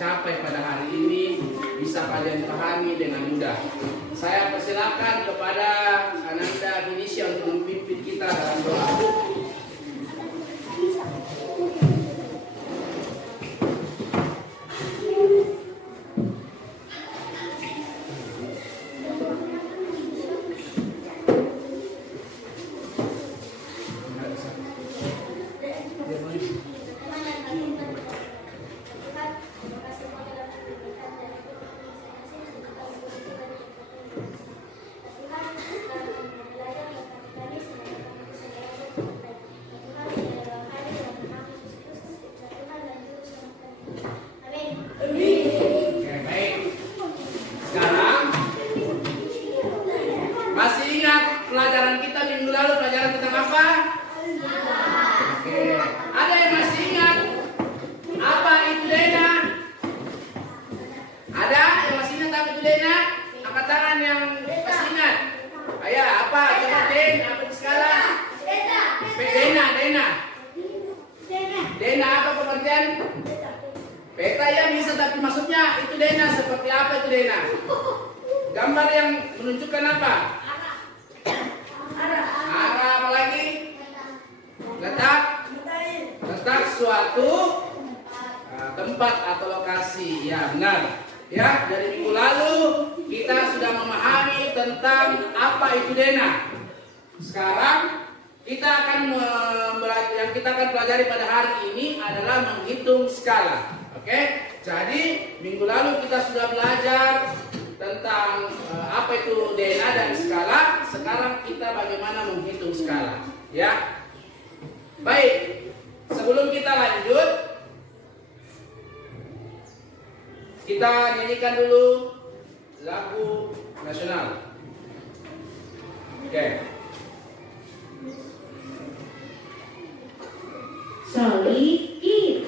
capai pada hari ini bisa kalian pahami dengan mudah. Saya persilakan kepada Ananda Indonesia untuk memimpin kita dalam doa. Dena apa pengertian? Peta ya bisa, tapi maksudnya itu Dena seperti apa itu Dena? Gambar yang menunjukkan apa? Arah apa lagi? Letak suatu tempat atau lokasi. Ya benar. Ya, dari minggu lalu kita sudah memahami tentang apa itu Dena. Sekarang kita akan yang kita akan pelajari pada hari ini adalah menghitung skala. Oke? Jadi minggu lalu kita sudah belajar tentang apa itu Dena dan skala. Sekarang kita bagaimana menghitung skala. Ya. Baik. Sebelum kita lanjut, kita nyanyikan dulu lagu nasional. Oke. Solid Kids.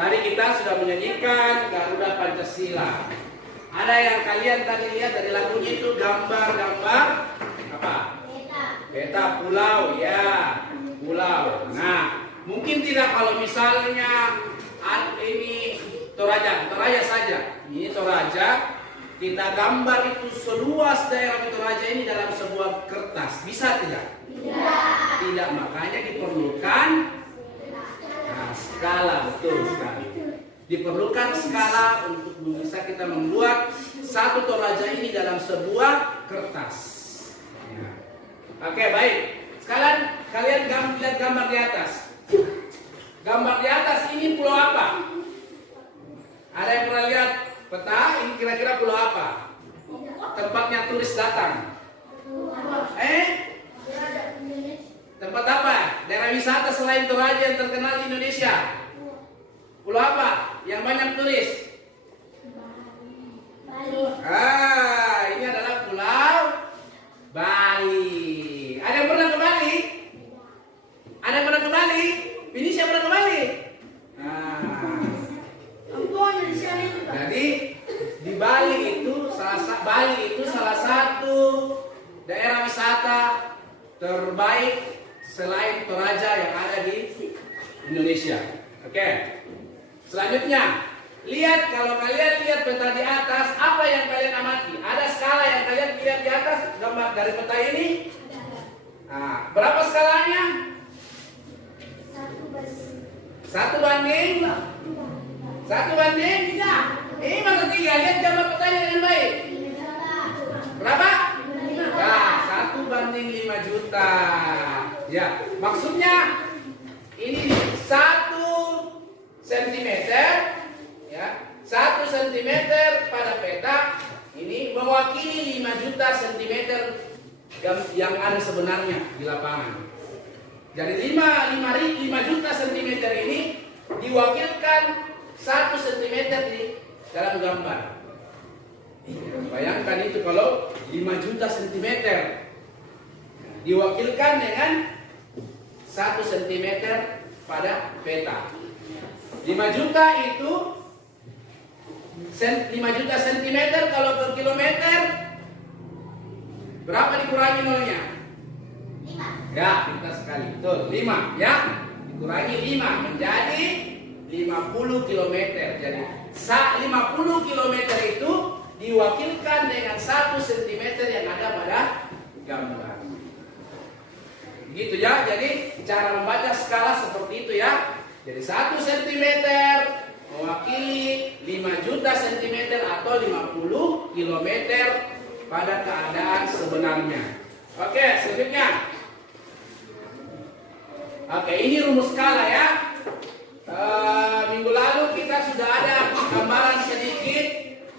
Tadi kita sudah menyanyikan Garuda Pancasila. Ada yang kalian tadi lihat dari lagunya itu gambar-gambar apa? Peta pulau, ya, pulau. Nah, mungkin tidak kalau misalnya ini Toraja saja. Ini Toraja, kita gambar itu seluas daerah Toraja ini dalam sebuah kertas. Bisa tidak? Tidak, makanya diperlukan skala, betul sekali. Diperlukan skala untuk bisa kita membuat satu Toraja ini dalam sebuah kertas. Ya. Oke, baik. Sekarang kalian lihat gambar di atas. Gambar di atas ini pulau apa? Ada yang pernah lihat peta? Ini kira-kira pulau apa? Tempatnya turis datang. Tempat apa? Daerah wisata selain Toraja yang terkenal di Indonesia. Pulau apa? Yang banyak turis? Bali. Bali itu salah satu daerah wisata terbaik selain Toraja yang ada di Indonesia. Oke. Selanjutnya, lihat, kalau kalian lihat peta di atas, apa yang kalian amati? Ada skala yang kalian lihat di atas gambar dari peta ini? Nah, berapa skalanya? 1 banding 3. Ini maksud 3. Lihat gambar petanya dengan baik. Berapa? Nah, 1 banding 5 juta. Ya, maksudnya ini 1 sentimeter, ya, 1 sentimeter pada peta ini mewakili 5 juta sentimeter yang ada sebenarnya di lapangan. Jadi 5 juta sentimeter ini diwakilkan 1 sentimeter di dalam gambar. Bayangkan itu kalau 5 juta sentimeter diwakilkan dengan 1 sentimeter pada peta. 5 juta itu 5 juta sentimeter kalau per kilometer berapa dikurangi nolnya? 5. Ya, pintar sekali. Betul, 5 ya. Dikurangi 5 menjadi 50 km. Jadi 50 km itu diwakilkan dengan 1 cm yang ada pada gambar. Gitu ya. Jadi cara membaca skala seperti itu ya. Jadi 1 cm mewakili 5 juta cm atau 50 km pada keadaan sebenarnya. Oke, selanjutnya. Oke, ini rumus skala ya. Minggu lalu kita sudah ada gambaran sedikit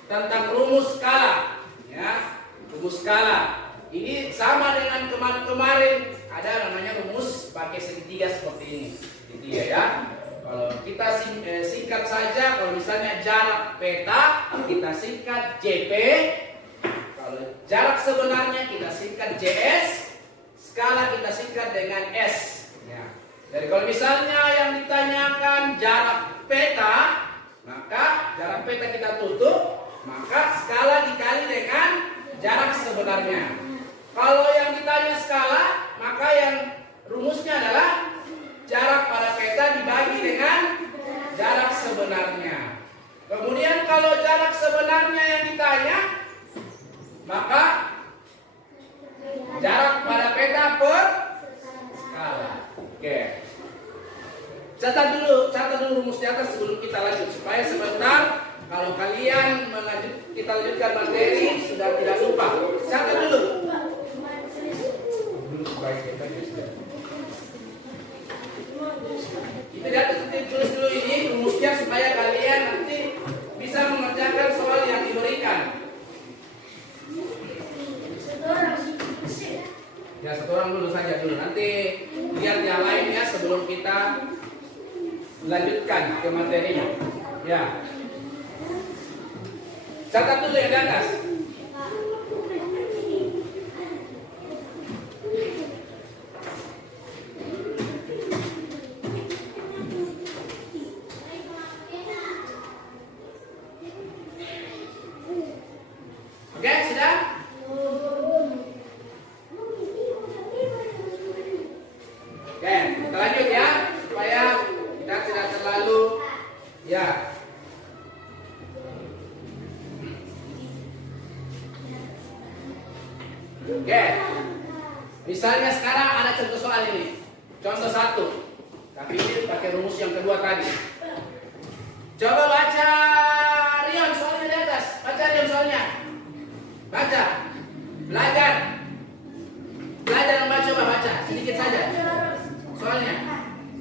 tentang rumus skala ya. Rumus skala ini sama dengan kemarin ada namanya rumus pakai segitiga seperti ini, segitiga ya. Kalau kita singkat saja, kalau misalnya jarak peta kita singkat JP, kalau jarak sebenarnya kita singkat JS, skala kita singkat dengan S ya. Jadi kalau misalnya yang ditanyakan jarak peta, maka jarak peta kita tutup, maka skala dikali dengan jarak sebenarnya. Kalau yang ditanya skala, maka yang rumusnya adalah jarak pada peta dibagi dengan jarak sebenarnya. Kemudian kalau jarak sebenarnya yang ditanya, maka jarak pada peta per skala. Oke. Catat dulu rumus di atas sebelum kita lanjut supaya sebentar kalau kalian kita lanjutkan materi sudah tidak lupa. Catat dulu. Itu di atas tulis dulu ini rumusnya supaya kalian nanti bisa mengerjakan soal yang diberikan. Ya, satu orang dulu saja dulu. Nanti lihat yang lain ya sebelum kita lanjutkan ke materinya. Ya. Catat dulu yang di atas. Oke, sudah? Oke, kita lanjut ya supaya kita tidak terlalu ya. Oke. Misalnya sekarang ada contoh soal ini. Contoh 1. Tapi ini pakai rumus yang kedua tadi. Coba baca Rion soalnya di atas. Baca Rion soalnya. Baca. Belajar. Belajar membaca, coba baca sedikit saja. Soalnya.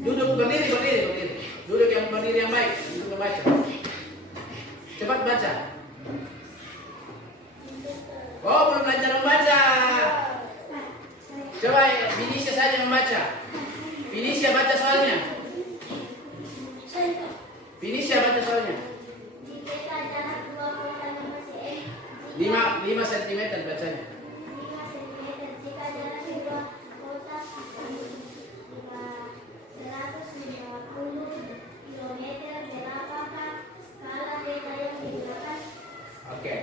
Duduk berdiri. Duduk yang berdiri yang baik untuk membaca. Cepat baca. Oh, belum belajar membaca. Coba Finisha saja membaca. Finisha baca soalnya. Finisha baca soalnya. 5 cm bacanya. Oke.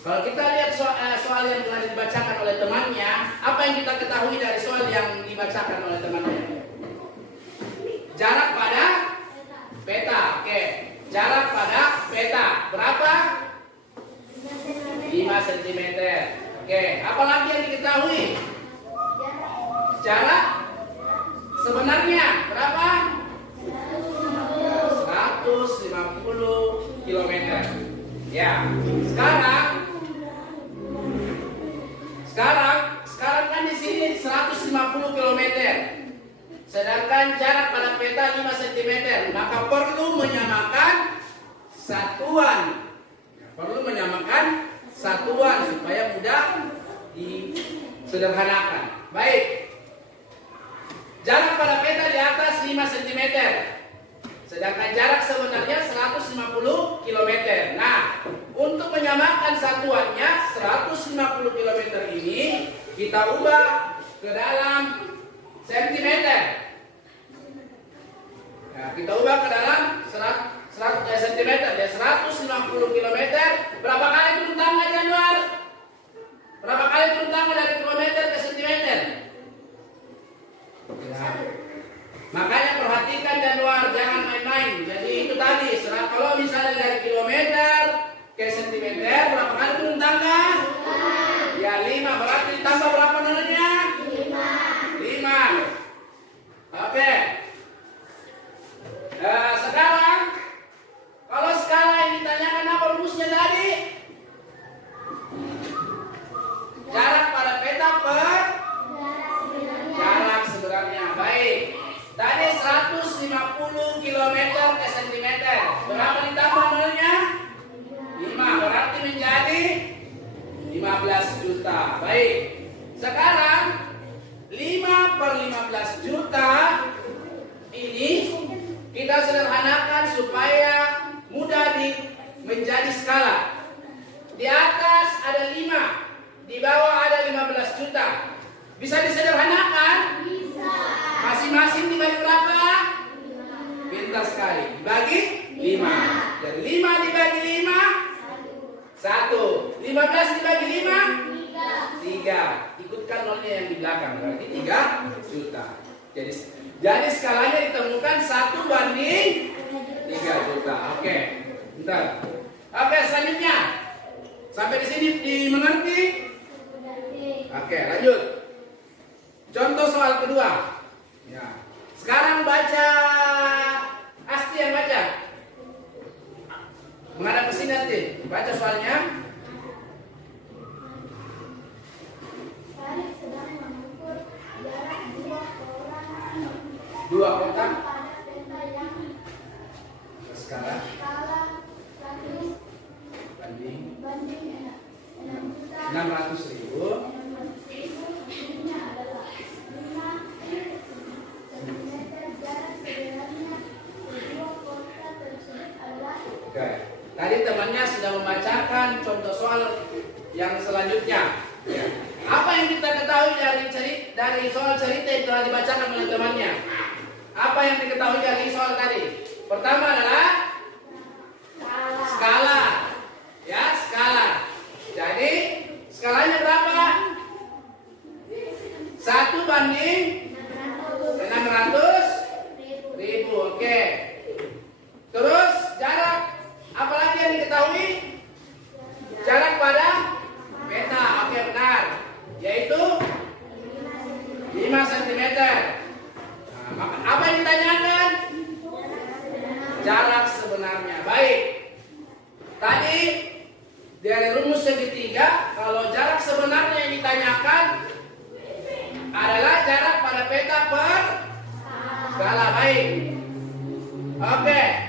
Kalau kita lihat soal yang telah dibacakan oleh temannya, apa yang kita ketahui dari soal yang dibacakan oleh temannya? Jarak pada peta. Oke. Jarak pada peta berapa? 5 cm. Oke. Apa lagi yang diketahui? Jarak sebenarnya berapa? 150 km. Ya. Sekarang kan di sini 150 km. Sedangkan jarak pada peta 5 cm, maka perlu menyamakan satuan. Supaya mudah disederhanakan. Baik. Jarak pada peta di atas 5 cm. Sedangkan jarak sebenarnya 150 km. Nah, untuk menyamakan satuannya 150 km ini kita ubah ke dalam cm. Nah, kita ubah ke dalam 100 cm ya 150 km. Berapa kali turun tangga Januar? Berapa kali turun tangga dari kilometer ke cm? Ya. Makanya perhatikan Januar, jangan main-main. Jadi itu tadi, kalau misalnya dari kilometer ke cm, berapa kali turun tangga? Ya 5, berarti ditambah berapa nolnya? 5. Oke. Sekarang, kalau skala yang ditanyakan apa rumusnya tadi? Jarak pada peta per jarak sebenarnya. Baik. Tadi 150 km ke cm. Berapa ditambah nolnya? 5. Berarti menjadi 15 juta. Baik. Sekarang 5 per 15 juta ini kita sederhanakan supaya mudah menjadi skala. Di atas ada 5, di bawah ada 15 juta. Bisa disederhanakan? Bisa. Masing-masing dibagi berapa? Pintar sekali. Dibagi 5. Jadi 5 dibagi 5 1. 15 dibagi 5 3. Ikutkan nolnya yang di belakang. Berarti 3 juta. Jadi skalanya ditemukan 1 banding 3 juta. Oke. Bentar. Oke, selanjutnya. Sampai di sini dimengerti? Oke, lanjut. Contoh soal kedua. Ya. Sekarang baca. Asti yang baca. Menghadap ke sini nanti. Baca soalnya. Dua kotak. Sekarang. Banding 600.000. Oke. Tadi temannya sudah membacakan contoh soal yang selanjutnya. Ya. Apa yang kita ketahui dari soal cerita yang telah dibacakan oleh temannya? Apa yang diketahui dari soal tadi? Pertama adalah skala. Ya, skala. Jadi skalanya berapa? 1 banding 600.000. Oke. Terus jarak. Apalagi yang diketahui? Jarak pada peta. Oke, benar. Yaitu 5 cm. Nah, apa yang ditanyakan? Jarak sebenarnya. Baik. Tadi dari rumus segitiga, kalau jarak sebenarnya yang ditanyakan adalah jarak pada peta per skala. Baik. Oke.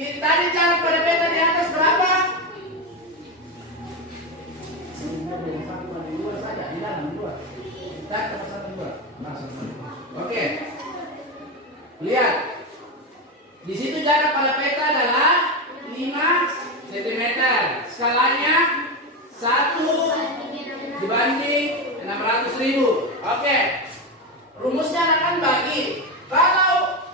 Tadi jarak pada peta di atas berapa? Oke. Lihat. Di situ jarak pada peta adalah 5 cm. Skalanya 1 dibanding 600.000. Oke. Rumusnya akan bagi. Kalau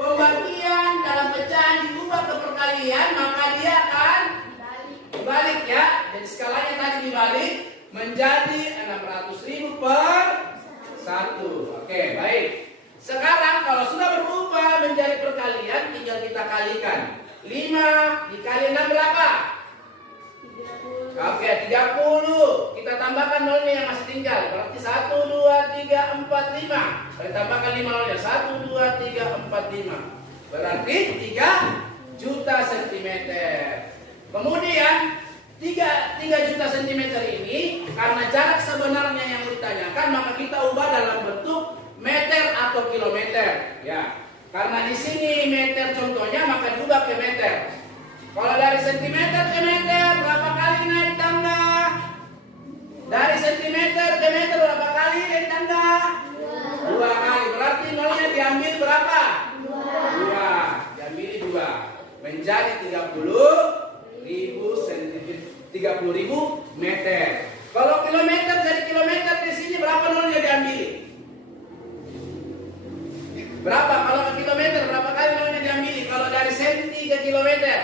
pembagian dalam pecahan diubah ke perkalian, maka dia akan balik ya. Jadi skalanya tadi dibalik menjadi 600.000 per 1. Oke, baik. Sekarang kalau sudah berubah menjadi perkalian, tinggal kita kalikan. 5 dikali 6 berapa? 30. Oke, 30. Kita tambahkan nolnya yang masih tinggal. Berarti 1, 2, 3, 4, 5. Kita tambahkan 5 nolnya. 1, 2, 3, 4, 5. Berarti 3 juta sentimeter. Kemudian 3 juta sentimeter ini karena jarak sebenarnya yang ditanyakan, maka kita ubah dalam bentuk meter atau kilometer. Ya, karena di sini meter contohnya, maka diubah ke meter. Kalau dari sentimeter ke meter berapa kali naik tangga? Dari sentimeter ke meter berapa kali naik tangga? 2 kali. Berarti nolnya diambil berapa? 2. Diambil 2. Menjadi 30.000 meter. Kalau kilometer jadi kilometer, di sini berapa nolnya diambil? Berapa kalau kilometer? Berapa kali nolnya diambil? Kalau dari senti ke kilometer?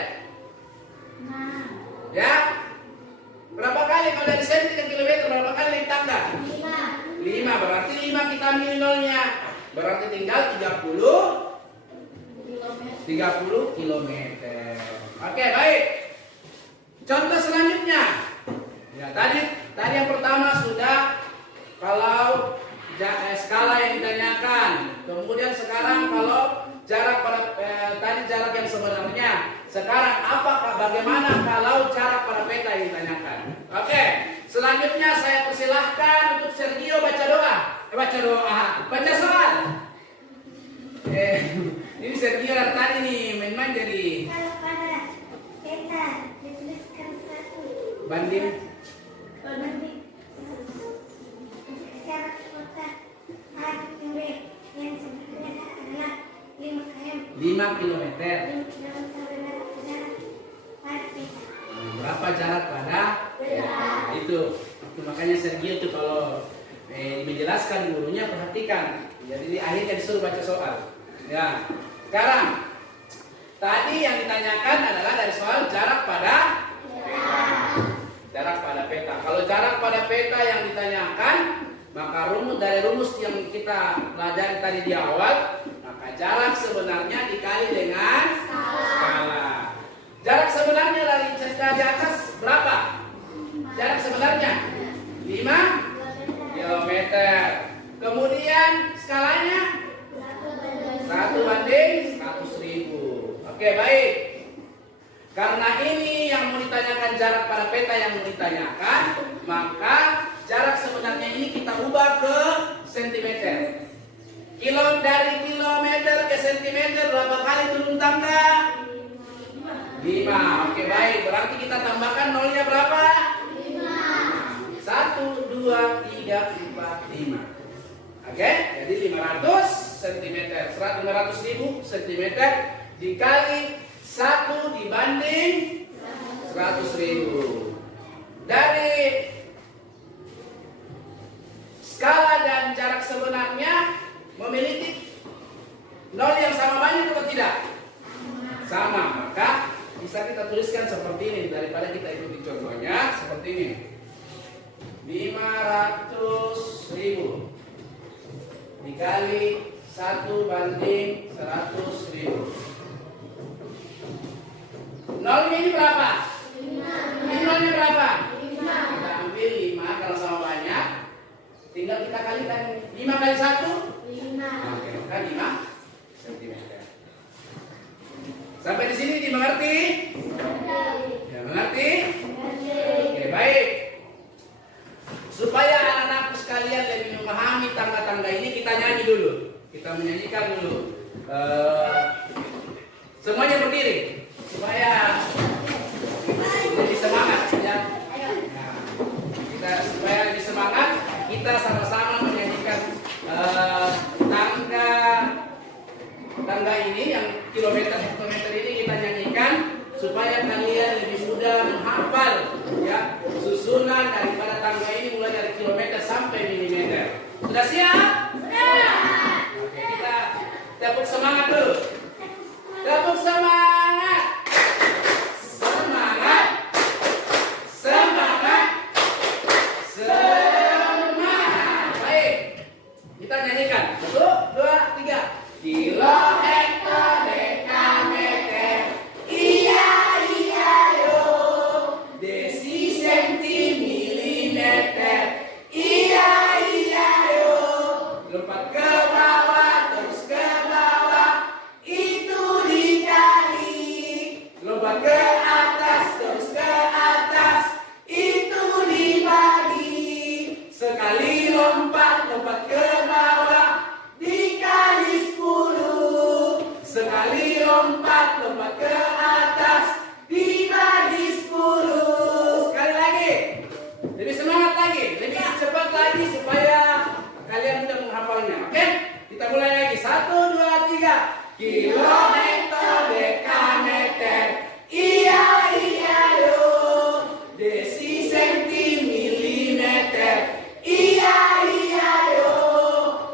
6. Ya? Berapa kali kalau dari senti ke kilometer? Berapa kali naik tangga? 5. Berarti 5 kita ambil nolnya. Berarti tinggal 30 kilometer. Oke, baik. Contoh selanjutnya. Ya, tadi yang pertama sudah kalau skala yang ditanyakan. Kemudian sekarang kalau jarak pada tadi jarak yang sebenarnya. Sekarang bagaimana kalau jarak pada peta yang ditanyakan? Oke, selanjutnya saya persilahkan untuk Sergio baca baca soal. Ini Sergio dari tadi nih main-main dari Kalau pada peta dituliskan 1 banding banding jarak kota A ke B yang sebenarnya adalah 5 km. 5 km. 5 km adalah jarak pada peta. Berapa jarak pada peta? Itu makanya Sergio itu kalau menjelaskan gurunya perhatikan. Jadi di akhirnya disuruh baca soal. Ya. Sekarang tadi yang ditanyakan adalah dari soal jarak pada peta. Jarak pada peta. Kalau jarak pada peta yang ditanyakan, maka dari rumus yang kita pelajari tadi di awal, maka jarak sebenarnya dikali dengan skala. Jarak sebenarnya dari cerita di atas berapa? Jarak sebenarnya 5 kilometer. Kemudian skalanya 1/100.000. Oke, baik. Karena ini yang mau ditanyakan jarak pada peta yang mau ditanyakan, maka jarak sebenarnya ini kita ubah ke sentimeter. Dari kilometer ke sentimeter berapa kali turun tangga? 5. Oke, baik. Berarti kita tambahkan nolnya berapa? 1, 2, 3, 4, 5. Oke, jadi 500 cm. 500.000 cm dikali 1 dibanding 100.000. Dari skala dan jarak sebenarnya memiliki nol yang sama banyak atau tidak? Sama. Maka bisa kita tuliskan seperti ini. Daripada kita ikuti contohnya seperti ini. 500.000 dikali 1/100.000. Nolnya ini berapa? 5. Ini nolnya berapa? 5. Kita ambil 5 kalau sama banyak. Tinggal kita kalikan 5 kali 1? 5. Oke, maka 5 cm. Sampai di sini dimengerti? Ya, mengerti? Oke, baik. Supaya anak-anakku sekalian lebih memahami tangga-tangga ini, kita nyanyi dulu. Kita menyanyikan dulu. Semuanya berdiri supaya lebih semangat ya. Nah, supaya lebih semangat, kita sama-sama menyanyikan tangga ini yang kilometer ini kita nyanyikan supaya kalian lebih mudah menghafal ya susunan daripada tangga ini mulai dari kilometer sampai milimeter. Sudah siap? Sudah. Oke, kita tepuk semangat dulu. Tepuk semangat. meter. Iya iya yo.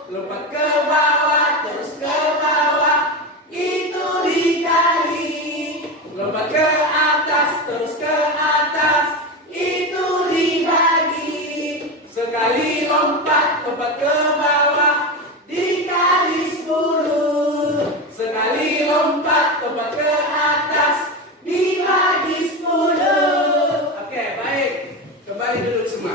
Lompat ke bawah terus ke bawah. Itu dikali. Lompat ke atas terus ke atas. Itu dibagi. Sekali lompat ke bawah dikali 10. Sekali lompat ke atas dibagi 10. Oke, baik. Kembali duduk semua.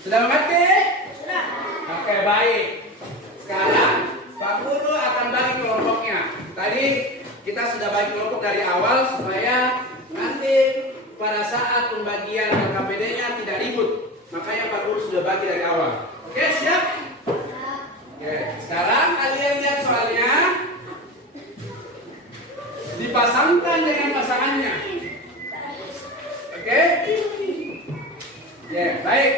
Sudah mengerti? Sudah. Oke, baik. Sekarang Pak Guru akan bagi kelompoknya. Tadi kita sudah bagi kelompok dari awal supaya nanti pada saat pembagian LKPD-nya tidak ribut. Makanya Pak Guru sudah bagi dari awal. Oke, siap? Oke, sekarang kalian lihat soalnya. Dipasangkan dengan pasangannya. Oke? Ya, baik.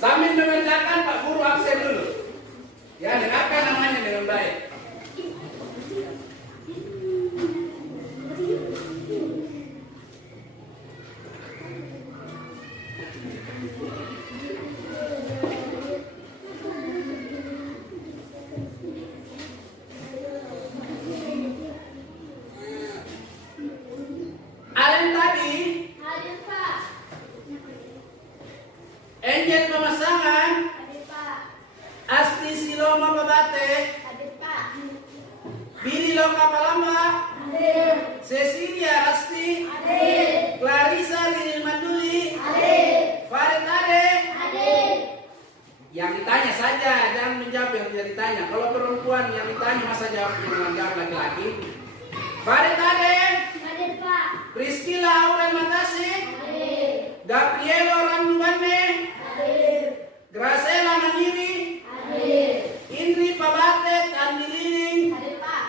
Sambil mengerjakan Pak Guru absen dulu. Ya, dengarkan namanya dengan baik. Alen tadi, Hadir Pak. enjet pemasangan, Hadir Pak. asti siloma babate, Hadir Pak. bili loka palamba, Hadir. Cecilia Asti, Hadir. Clarissa Lili Manduli, Hadir. Farid Ade. Hadir. Yang ditanya saja, jangan menjawab yang tidak ditanya. Kalau perempuan yang ditanya masa jawab yang menjawab laki-laki. Farid Ade, Hadir Pak. Priscilla Aurel Matasi, Hadir. Gabrielo Rambane, Hadir. Graciela Mandiri, Hadir. Indri Pabatet, Andi Liling, Hadir Pak.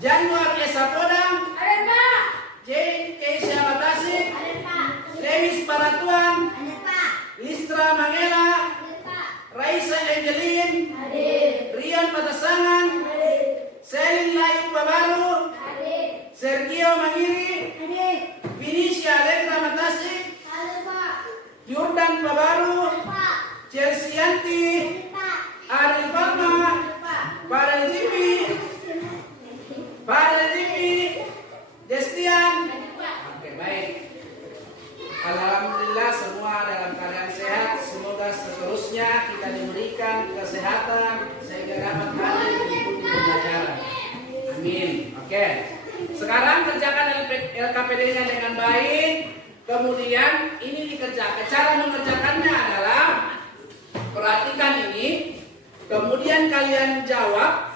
Januar Esa Podang, Hadir Pak. Jane Keisha Matasi, Hadir Pak. Lenis Paratuan, Hadir Pak. Listra Mangela, Hadir Pak. Raisa Angelin, Hadir. Rian Patasangan, Hadir. Selin Layu Pabaru, Hadir. Sergio Mangiri, Hadir. Felicia Alegra Matasi, Hadir Pak. Jordan Pabaru, Hadir Pak. Chelsea Yanti, Hadir Pak. Ariel Fatma, Hadir Pak. Farel Jimmy, Destian. Hadir Pak. Oke, baik. Alhamdulillah semua dalam keadaan sehat. Semoga seterusnya kita diberikan kesehatan sehingga dapat hadir mengikuti pembelajaran. Amin. Oke. Sekarang kerjakan LKPD-nya dengan baik. Kemudian ini dikerjakan. Cara mengerjakannya adalah perhatikan ini. Kemudian kalian jawab.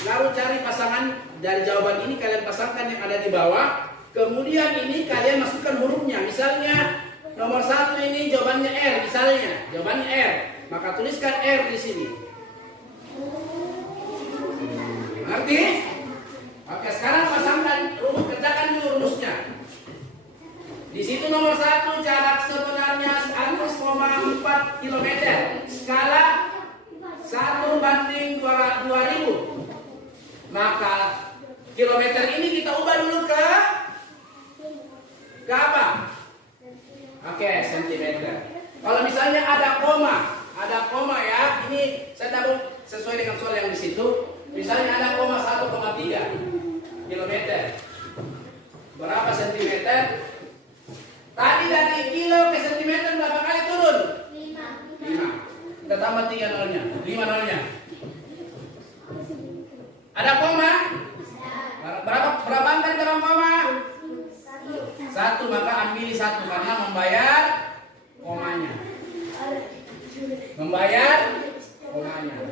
Lalu cari pasangan dari jawaban ini kalian pasangkan yang ada di bawah. Kemudian ini kalian masukkan hurufnya. Misalnya nomor 1 ini jawabannya R. Misalnya jawabannya R. Maka tuliskan R di sini. Mengerti? Oke, sekarang pasangkan rumus, kerjakan dulu rumusnya. Di situ nomor 1 jarak sebenarnya 1,4 km. Skala 1:2000. Maka kilometer ini kita ubah dulu ke apa? Oke, sentimeter. Kalau misalnya ada koma ya. Ini saya tabung sesuai dengan soal yang di situ. Misalnya ada koma 1,3 kilometer. Berapa sentimeter? Tadi dari kilo ke sentimeter berapa kali turun? 5. Kita tambah 3 nolnya. 5 nolnya. Ada koma? Berapa angka di belakang koma? 1, maka ambil 1 karena membayar komanya.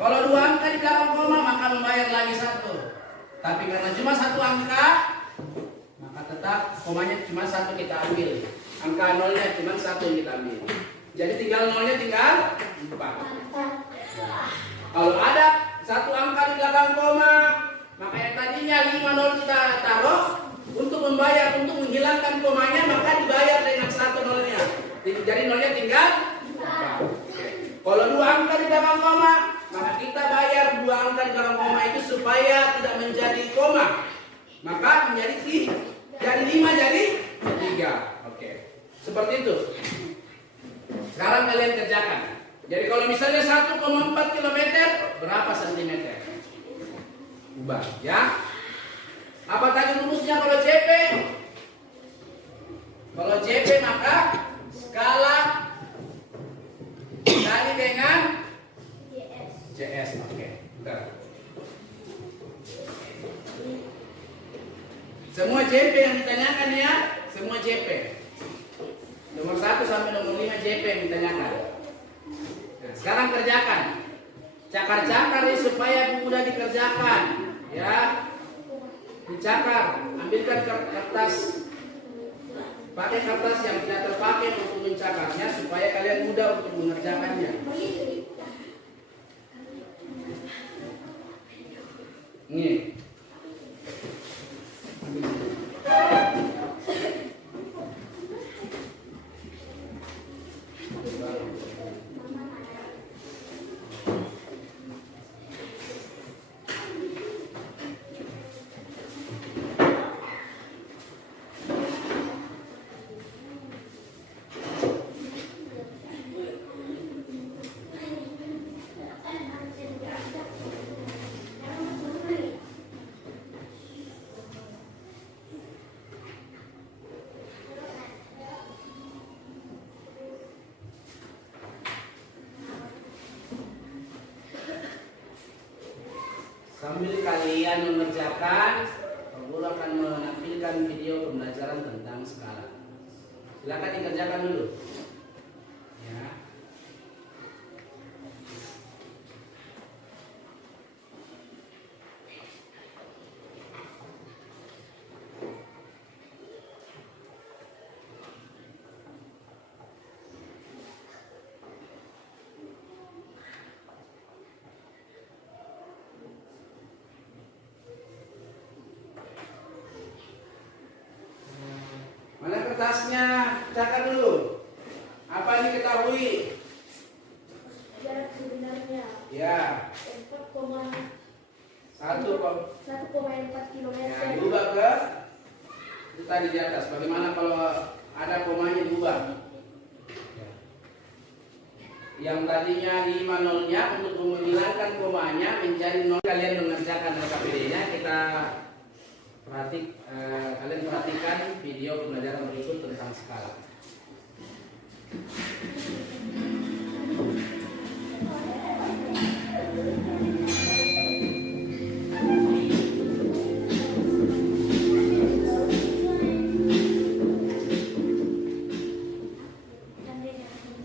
Kalau 2 angka di belakang koma maka membayar lagi 1. Tapi karena cuma 1 angka, maka tetap komanya cuma 1 kita ambil. Angka nolnya cuma 1 yang kita ambil. Jadi tinggal nolnya tinggal 4. Kalau ada 1 angka di belakang koma, maka yang tadinya 5 nol kita taruh. Untuk membayar, untuk menghilangkan komanya, maka dibayar dengan 1 nolnya. Jadi nolnya tinggal 4. Kalau 2 angka di belakang koma, maka kita bayar 2 angka di belakang koma itu supaya tidak menjadi koma. Maka menjadi 3. Jadi 5 jadi 3. Seperti itu. Sekarang kalian kerjakan. Jadi kalau misalnya 1,4 km, berapa sentimeter? Ubah, ya. Apa tadi rumusnya kalau CP? Kalau CP maka skala dikali dengan CS. Oke. Bentar. Semua JP yang ditanyakan ya, semua JP. Nomor 1 sampai nomor 5 JP yang ditanyakan. Nah, sekarang kerjakan. Cakar-cakar ini supaya mudah dikerjakan, ya. Dicakar, ambilkan kertas, pakai kertas yang tidak terpakai untuk mencakarnya supaya kalian mudah untuk mengerjakannya. Nih. Sambil kalian mengerjakan, Pak Guru akan menampilkan video pembelajaran tentang skala. Silakan dikerjakan dulu. Ya. Mana kertasnya? Catat dulu. Apa yang diketahui? Jarak sebenarnya Ya. 1,4 km. Ya, diubah ke itu tadi di atas. Bagaimana kalau ada komanya diubah? Yang tadinya 5 nolnya untuk menghilangkan komanya menjadi 0. Kalian mengerjakan LKPD-nya. Kalian perhatikan video pembelajaran berikut tentang skala.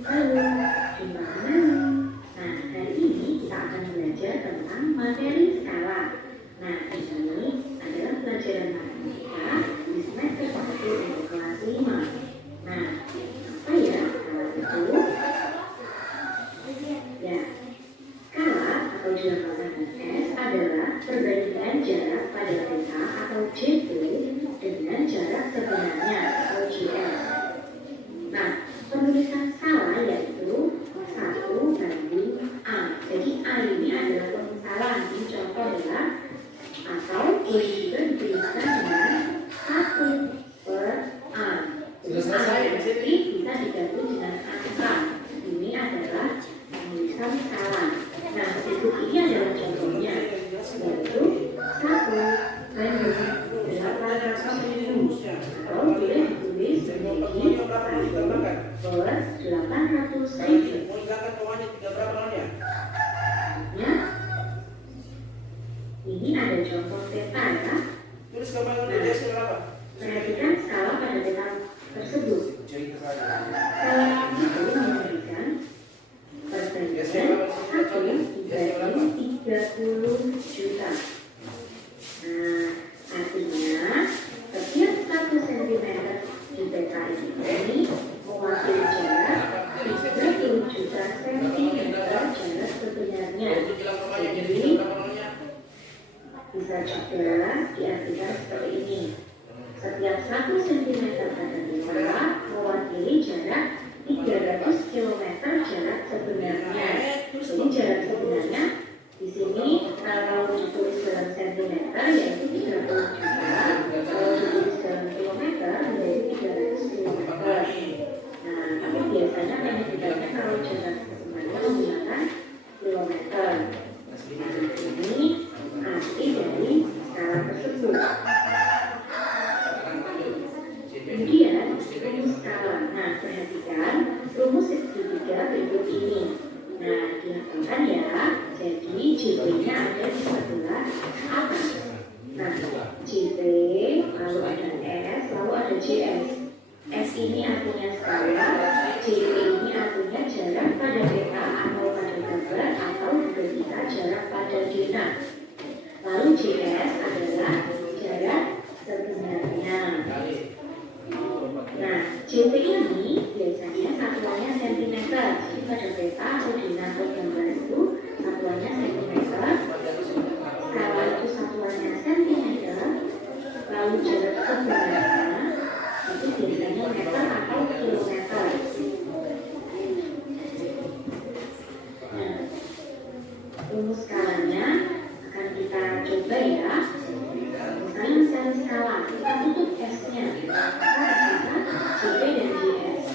Halo, jumpa kembali. Nah, hari ini kita akan belajar tentang materi skala. Nah, ini adalah pelajaran matematika di semester 1 untuk kelas 5. Nah, apa ya skala itu? Ya, skala atau juga S adalah perbandingan jarak pada peta atau JP dengan jarak sebenarnya atau JS. Nah, penulisan skala yaitu 1/A. Jadi A ini adalah pemisalan. Ini contoh ya. Atau boleh juga dituliskan dengan 1/A. Jadi bisa digabung dengan angka. Ini adalah penulisan skala. Nah, berikut ini adalah contohnya, yaitu 1/800.000 atau boleh ditulis menjadi 1/800.000. Ya, ini ada contoh peta ya. Perhatikan skala pada peta tersebut. Skala itu memberikan perbandingan 1/30 juta. Nah, artinya setiap 1 cm di peta ini mewakili jarak 30 juta cm jarak sebenarnya. Jadi bisa juga diartikan seperti ini. Setiap 1 cm pada peta mewakili jarak 300 km jarak sebenarnya. Jadi jarak sebenarnya di sini kalau ditulis dalam sentimeter yaitu 30 juta, kalau ditulis dalam kilometer menjadi 300 km. perhatikan rumus segitiga berikut ini. Nah, dihafalkan ya. Jadi JP-nya ada di sebelah atas. Nah, JP, lalu ada S, lalu ada JS. S ini artinya skala, JP ini artinya jarak pada peta atau pada gambar atau juga bisa jarak pada zona. Lalu JS adalah jarak sebenarnya. Nah, JP ini biasanya satuannya cm. Jadi pada peta atau zona atau gambar itu satuannya cm. Skala itu satuannya cm. Lalu jarak sebenarnya itu biasanya meter atau kilometer. Nah, rumus skalanya akan kita coba ya. Misalnya mencari skala, kita tutup S-nya. Maka kita JP dan JS.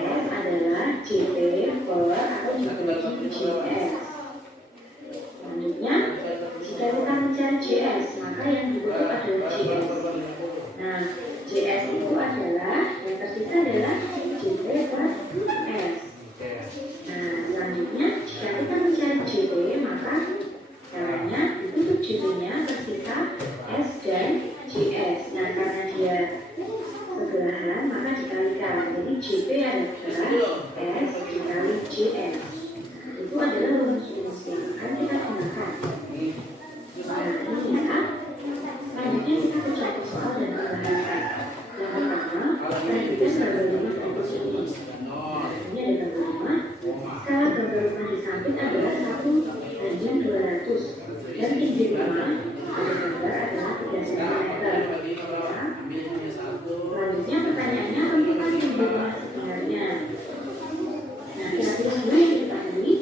S adalah JP per atau dibagi JS. Selanjutnya, jika kita mencari JS, maka yang ditutup adalah JS. Nah, JS itu adalah, yang tersisa adalah JP per S. Nah, selanjutnya, jika kita mencari JP, maka caranya ditutup JP-nya, tersisa S dan JS. Nah, karena dia sebelahan, maka dikalikan. Jadi JP adalah S dikali JS. Itu adalah rumus-rumus yang akan kita gunakan. Nah, ini ya. Selanjutnya kita ke contoh soal dan pembahasan. Yang pertama, perhatikan gambar rumah berikut ini. Ini ada gambar rumah. Skala gambar rumah di samping adalah 1/200 dan tinggi rumah pada gambar adalah 3 cm. Selanjutnya pertanyaannya, tentukan tinggi rumah sebenarnya. Nah, kita pilih dulu yang kita pilih.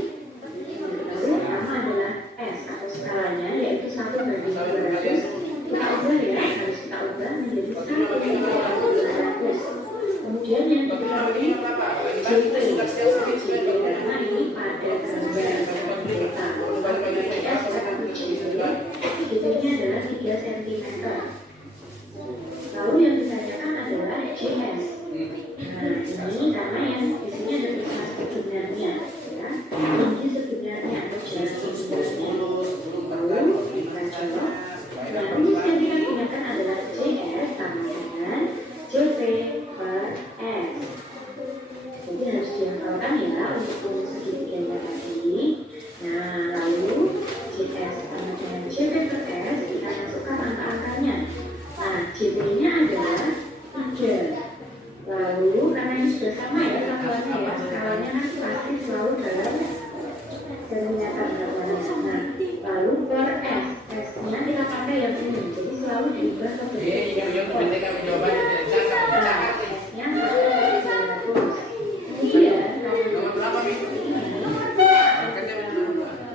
Lalu pertama adalah S atau skalanya, yaitu 1/200. Kita ubah ya, harus kita ubah menjadi 1/200. Kemudian yang kedua ini JP karena ini pada gambar peta. S satu JP-nya adalah 3 cm. Lalu yang ditanyakan adalah JS. Nah, ini karena yang di sini ada tulisan sebenarnya, ya, tinggi sebenarnya atau jarak sebenarnya. Lalu kita jawab. Nah, rumus yang kita gunakan adalah JS sama dengan JP per S. Jadi harus dihafalkan ya untuk rumus segitiganya tadi. Nah, lalu JS sama dengan JP per S kita masukkan angka-angkanya. Nah, JP-nya adalah 3. Lalu karena ini sudah sama ya satuannya ya, skalanya nanti pasti selalu dalam ternyata gambarnya. Nah, lalu per S, S-nya kita pakai yang ini, jadi selalu diubah ke S-nya 1/200. Kemudian kalau ini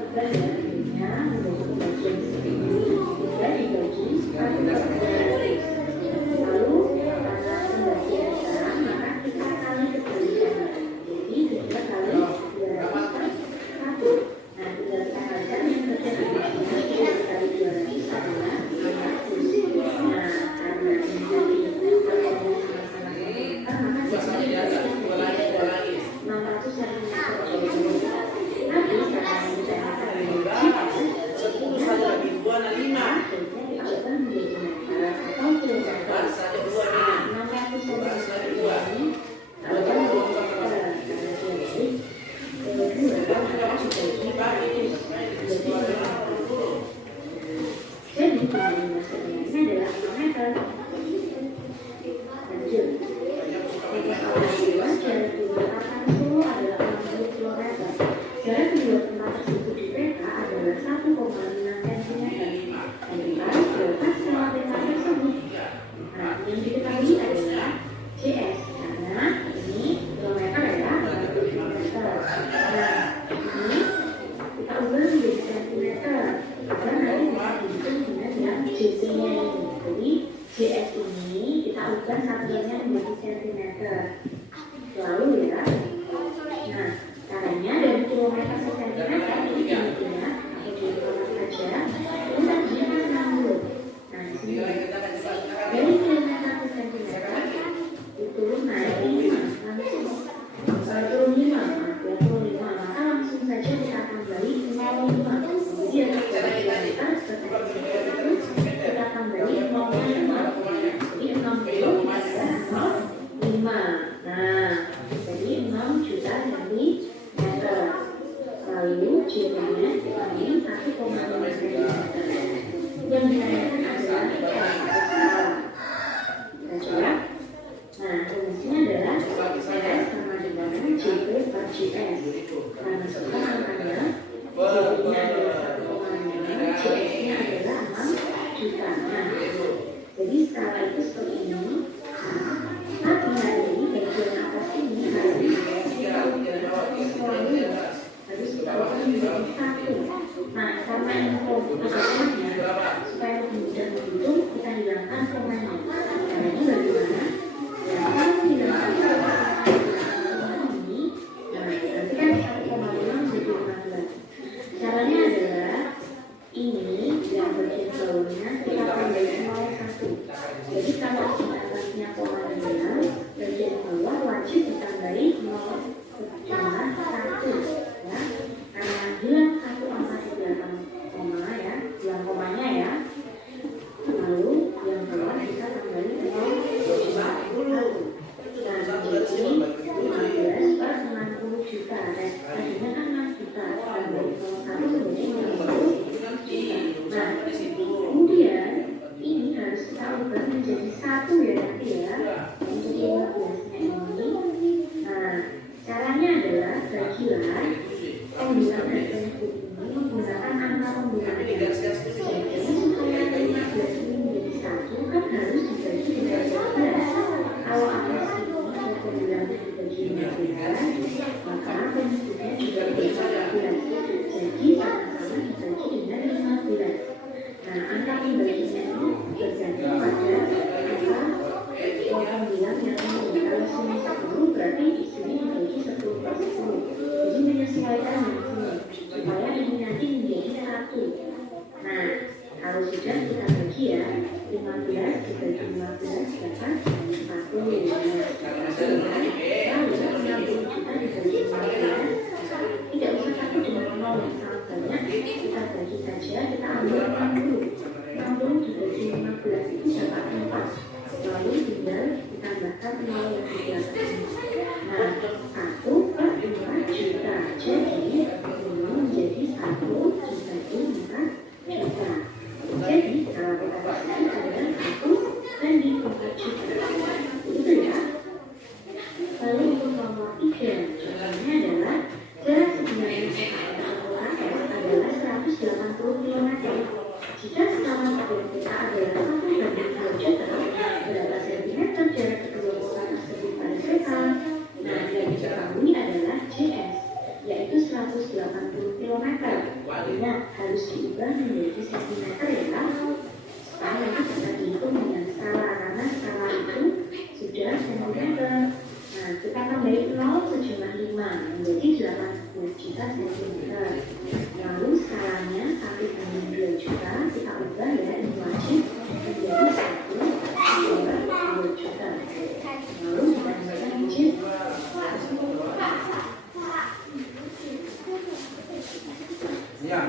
ubah ya, menjadi pembagian segini, 3 dibagi 1/200. Lalu karena pembagian sama, maka kita kali kebalikannya. Jadi 3 kali 200 per 1. Nah, tinggal kita kalikan yang bagian atasnya, 3 kali 200 adalah 500. Nah, karena ini tadi perbedaannya sama-sama satu meter, maka disini 600 cm. Tapi karena ini ternyata menjadi meter atau kilometer. 600 cm ini kalau kan menjadi meter karena dia jadi tinggi maksudnya adalah 5 meter. Lanjut. Jarak kedua Arkansas adalah 60 km. Jarak kedua tempat tersebut di peta adalah 1,5 cm. Dan ditarik ke atas skala peta tersebut. Nah, yang diketahui adalah JS karena ini kilometer ya, 5 meter. Nah, ini kita ubah menjadi sentimeter. Dan nanti bisa dihitung dengan yang JP-nya ini. Jadi JS ini kita ubah satuannya menjadi sentimeter. Lalu ya, nah caranya dari kilometer ke sentimeter ini demikian atau dihitung saja. Ini tadinya kan 60. Nah di sini dari kilometer ke sentimeter itu naik 60. Nah, rumusnya adalah PS sama dengan JP per JS. Nah, masukkan angkanya. JP-nya adalah 1,5, JS-nya adalah 6 juta. Nah, jadi skala itu seperti ini. Nah, tapi hari ini bagian atas ini harus kita ubah menjadi 1. Nah, karena info prosesnya supaya lebih mudah menghitung, kita hilangkan komanya. Caranya bagaimana? Ya, kalau hilangkan ini, nah nanti kan 1,5 menjadi 15. Caranya adalah ini yang bagian bawahnya kita tambahin 0,1. Jadi kalau di atasnya koma 6, bagian bawah wajib ditambahi 0,1 ya. Karena hilang satu angka di belakang koma ya, hilang komanya ya. Lalu yang bawah kita tambahin 0,1. Nah, jadi 15 per 60 juta. Tadinya kan 6 juta, tambahin 0,1 menjadi 60 juta. Nah, kemudian ini harus kita ubah menjadi 1 ya nanti ya. Untuk 15-nya ini. Nah, caranya adalah bagilah pembilangan input ini menggunakan angka pembilangan. Jadi supaya 15 ini menjadi 1 kan harus dibagi dengan 15. Kalau angka ini atau pembilangan dibagi 15, maka inputnya juga dibagi 15. Jadi sama-sama dibagi dengan 15. Nah, angka pembaginya ini bergantung pada angka pembilang yang ini. Kalau sini 10 berarti di sini dibagi 10 per 10. Jadi menyesuaikan yang sini supaya ini nanti menjadi 1. Nah, kalau sudah kita bagi ya, 15 dibagi 15 dapat 40. Lalu 60 juta dibagi 15, tidak usah takut dengan 0 yang sangat banyak, kita bagi saja, kita ambil 60. 60 dibagi 15 itu dapat 4. Lalu tinggal ditambahkan 0 yang di belakang. Nah, 1 per 5 juta. Jadi ini menjadi 1 dibagi 4 juta. Jadi kalau kita kasih adalah 1 dan di 4 juta. Itu ya. Lalu untuk nomor 3, contohnya adalah jarak sebenarnya adalah 180 km. Jika sekawan kedua kita adalah 1/2 juta, berapa sentimeter jarak kedua kota tersebut pada kereta? Nah, yang diketahui adalah JS, yaitu 180 km. Ingat, harus diubah menjadi sentimeter ya, supaya nanti bisa dihitung dengan skala, karena skala itu sudah sentimeter. Nah, kita tambahin 0 sejumlah 5 menjadi 80 juta sentimeter. Lalu skalanya 1/2 juta kita ubah ya, ini wajib menjadi 1/2 juta. Lalu kita tambahkan digit. Ya.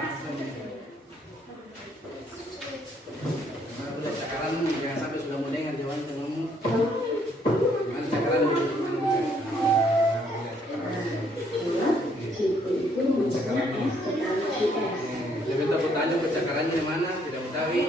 Cakaran jangan sampai sudah mulai dengan jawaban kamu. Gimana cakaran? Lebih tahu tanya percakarannya di mana? Tidak mengetahui.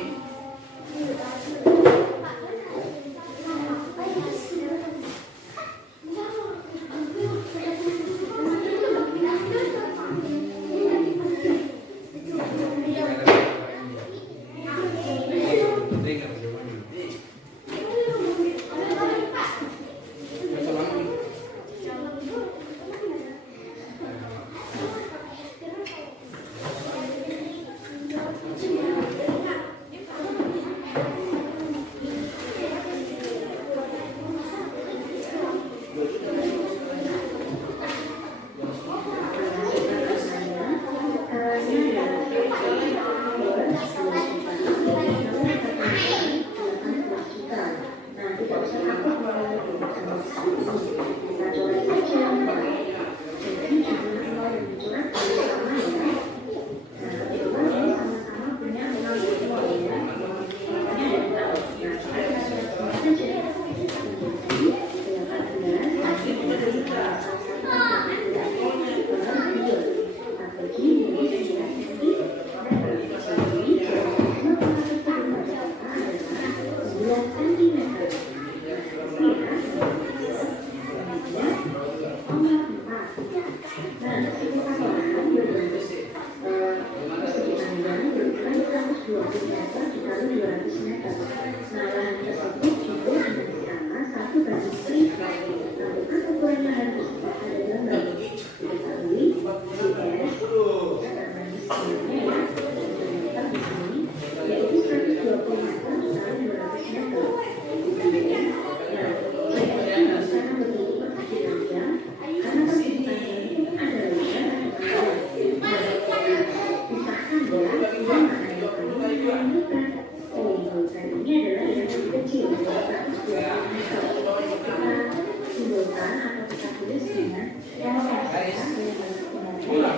Simbolkan atau kita tulis dengan LS yang bentuknya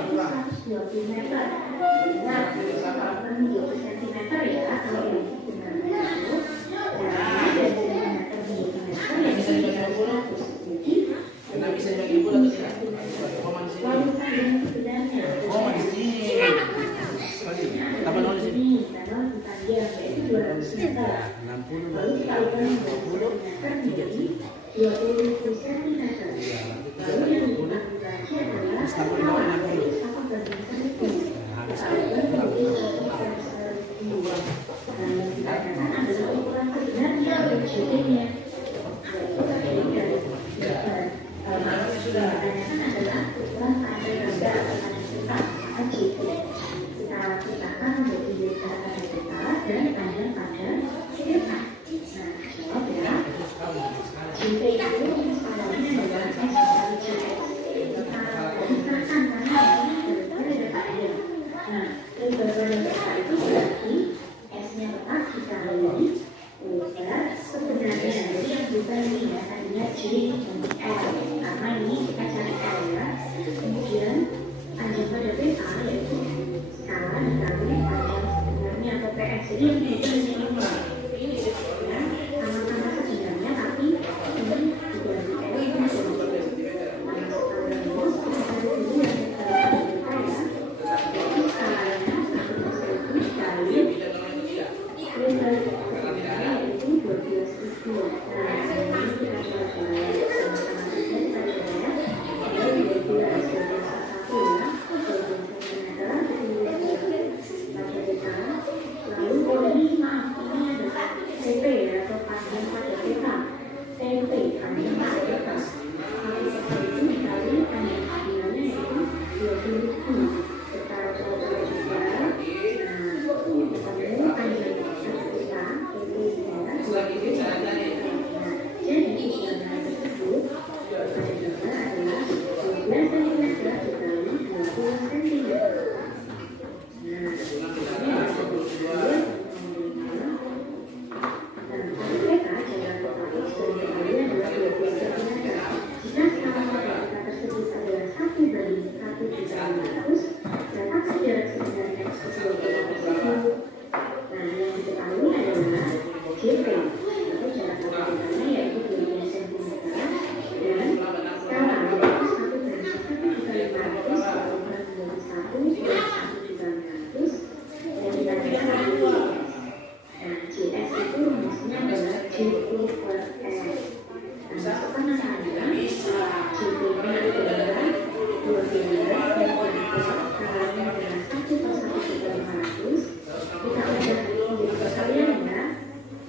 120 meter. Nah, kalau 20 cm ya, kalau ini dengan itu. Nah, dari cm menjadi meter yang bisa 100. Jadi, Karena bisa dibagi bulat atau tidak? lalu panjang sebenarnya. Oh, di sini. Tambah nol di sini. Karena panjang yaitu 200 meter. 60 Lalu dikalikan dengan 20 meter menjadi 20 cm. Lalu yang diambil lagi adalah sama banding 1.000. Dikalikan menjadi 1/1000. Nah, yang dikatakan adalah ukuran sebenarnya untuk shootingnya. Yaitu tadi dari gambar. Yang ditanyakan adalah ukuran pada gambar atau pada peta maka JP. Kita petakan menjadi pada peta dan panjang pada peta. Nah, jawab ya. JP itu awalnya adalah S kali JS. Kita pisahkan karena ini berbeda pada. Nah, berbeda peta itu berarti S-nya tetap dikali udah sebenarnya. Jadi yang juga ini ya tadinya J dan L karena ini kita cari L ya. Kemudian panjang pada peta yaitu skala dikali panjang sebenarnya atau PS. Jadi yang juga ini ya, sama-sama sebenarnya tapi ini juga di L ini jadi yang skala ini kita cari dulu yang kita peta ya. Jadi skalanya 1/1000 dikali itu 12.000. Nah, ini kita coba sama-sama saja kita coba ya. Ini 12 ya. 12 cm pada peta. Lalu ini maaf ini adalah TP ya atau panjang pada peta. TP panjang pada peta. 1/1000 dikali panjang sebenarnya yaitu 20.000. Kita coba juga. Nah, ketemu panjang Lagi bicara tadi. jadi ukuran tersebut adalah 12 cm dikali 20 cm. Nah, ini adalah dan pada peta jarak peta X dari kali adalah 20 cm. Jika skala pada peta tersebut adalah 1/1.500, berapa jarak sebenarnya X ke seluruh peta tersebut? Nah, yang diketahui adalah JP atau jarak penggunanya yaitu 20 cm dan skala yaitu 1/1.500 ukuran menjadi 1/1.500 dan ditanyakan lagi. Nah, JS itu rumusnya adalah JP per S. Nah, kepanjangannya JP-nya adalah 12 dan skalanya adalah 1/1.500. Kita udah sekalian ya.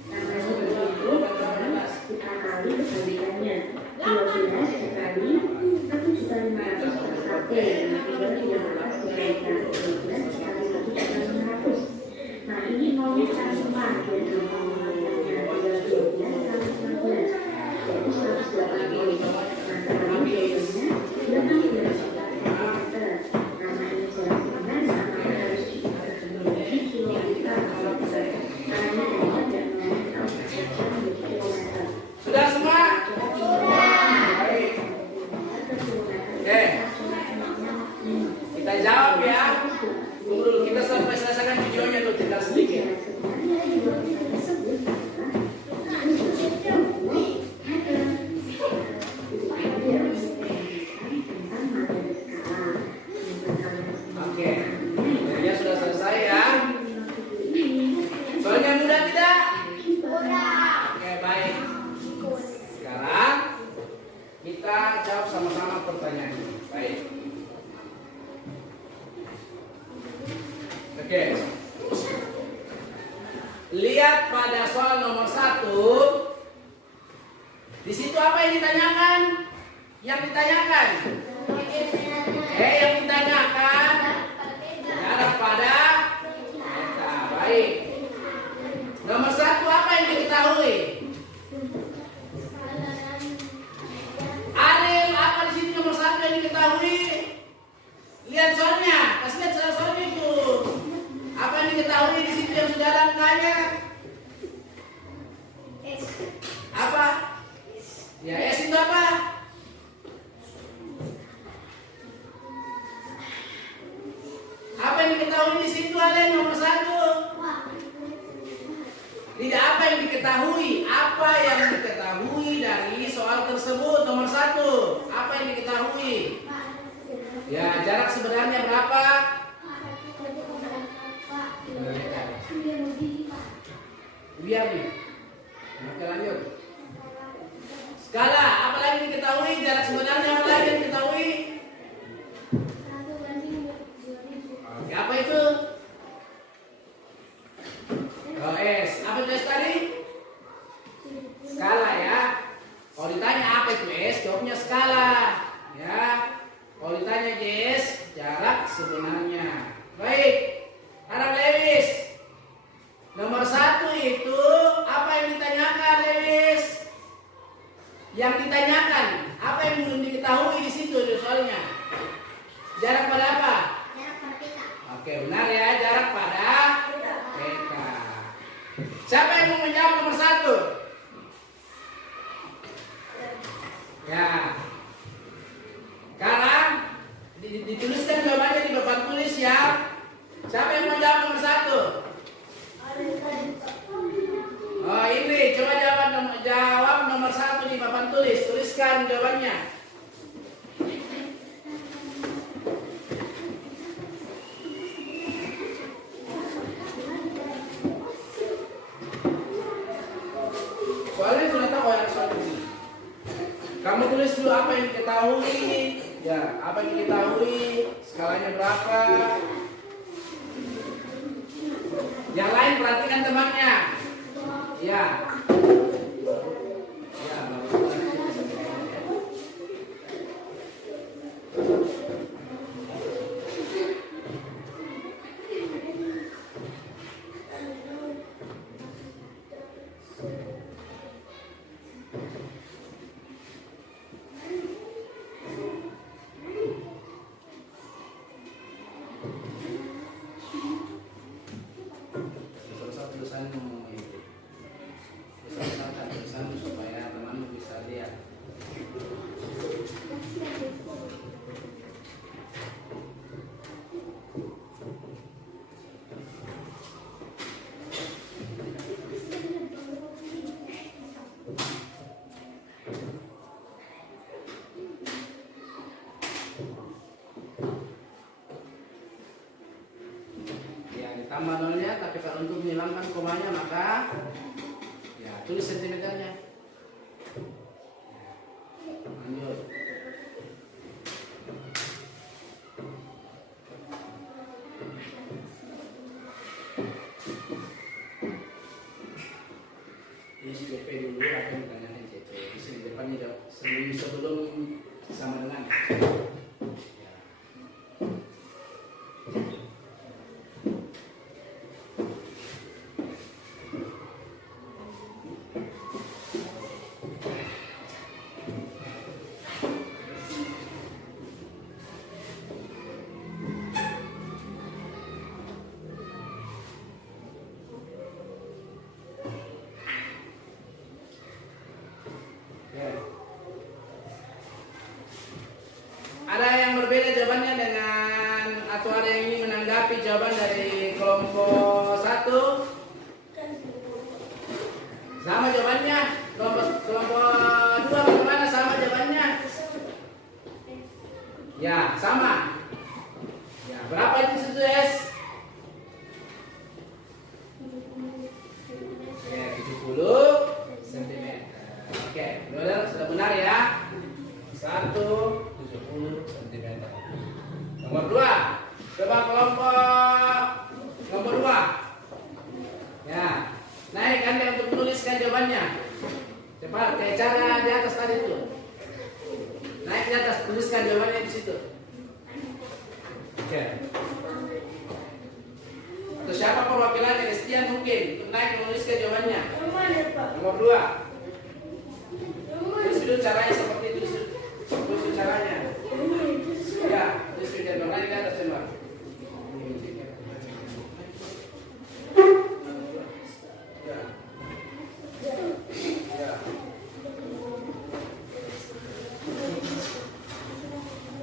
Namanya begitu karena kita kali kebalikannya 12 dikali 1.500 per 1. Nah, tinggal 300 dikalikan 12 dikali 1.500. Nah, ini mau cari semua dia dulu tinggal 12 kali 19 yaitu 180. Nah, sekarang jawabannya 18 cm. Karena ini jarak sebenarnya maka harus dikalikan menjadi kilometer kalau tidak karena ini tidak menjadi kilometer. Sudah semua? Baik. Oke. Kita jawab ya. Tunggu dulu, kita sampai selesaikan videonya tuh, tinggal sedikit. Oke. Videonya sudah selesai ya. Soalnya mudah tidak? Oke, baik. Sekarang kita jawab sama-sama pertanyaan ini. Baik. Oke. Lihat pada soal nomor 1. Di situ apa yang ditanyakan? Yang ditanyakan? Yang ditanyakan jarak pada peta. Baik. Nomor 1 apa yang diketahui? Ariel, apa di sini nomor 1 yang diketahui? Lihat soalnya, kasih lihat soalnya itu. Apa yang diketahui di situ yang sudah ada angkanya? Apa? Ya, tersebut nomor 1. Apa yang diketahui? Ya, jarak sebenarnya berapa? Biar nih. Oke, lanjut. Skala, apa lagi diketahui? Jarak sebenarnya apa lagi yang diketahui? Oke, apa itu? Oh, S. Apa itu S tadi? Skala ya. Kalau ditanya apa itu S, jawabnya skala. Ya. Kalau ditanya S, jarak sebenarnya. Baik. Harap Lewis. Nomor 1 itu apa yang ditanyakan, Lewis? Yang ditanyakan apa yang belum diketahui di situ soalnya. Jarak pada apa? Jarak pada peta. Oke, benar ya, jarak pada peta. Siapa yang mau menjawab nomor 1? Ya. Sekarang dituliskan jawabannya di papan tulis ya. Siapa yang mau jawab nomor 1? Oh, ini coba jawab nomor 1 di papan tulis. Tuliskan jawabannya. Soalnya sudah tahu ya soal ini. Kamu tulis dulu apa yang diketahui. Ya, apa yang diketahui, skalanya berapa. Yang lain perhatikan temannya. Ya. Ya, tulisan supaya temanmu bisa lihat. Ya, ditambah nolnya, tapi kalau untuk menghilangkan komanya maka ya tulis sentimeternya. Lanjut. Ini CP dulu apa yang ditanyakan CP. Di sini depannya sebelum sama dengan. Ya. Ada yang berbeda jawabannya dengan atau ada yang ingin menanggapi jawaban dari kelompok 1? Sama jawabannya. Kelompok 2 bagaimana, sama jawabannya? Ya, sama. Ya, berapa itu susu S? Ya, 70 cm. Oke, sudah benar ya. 1 70 cm. Nomor 2. Coba kelompok nomor 2. Ya. Naik Anda untuk menuliskan jawabannya. Cepat kayak cara di atas tadi itu. Naik di atas, tuliskan jawabannya di situ. Oke. Atau siapa perwakilannya? Destian mungkin untuk naik menuliskan jawabannya. Nomor 2. Tulis dulu caranya seperti itu. Tulis dulu caranya. Ya, tulis dulu jawabannya naik di atas semua.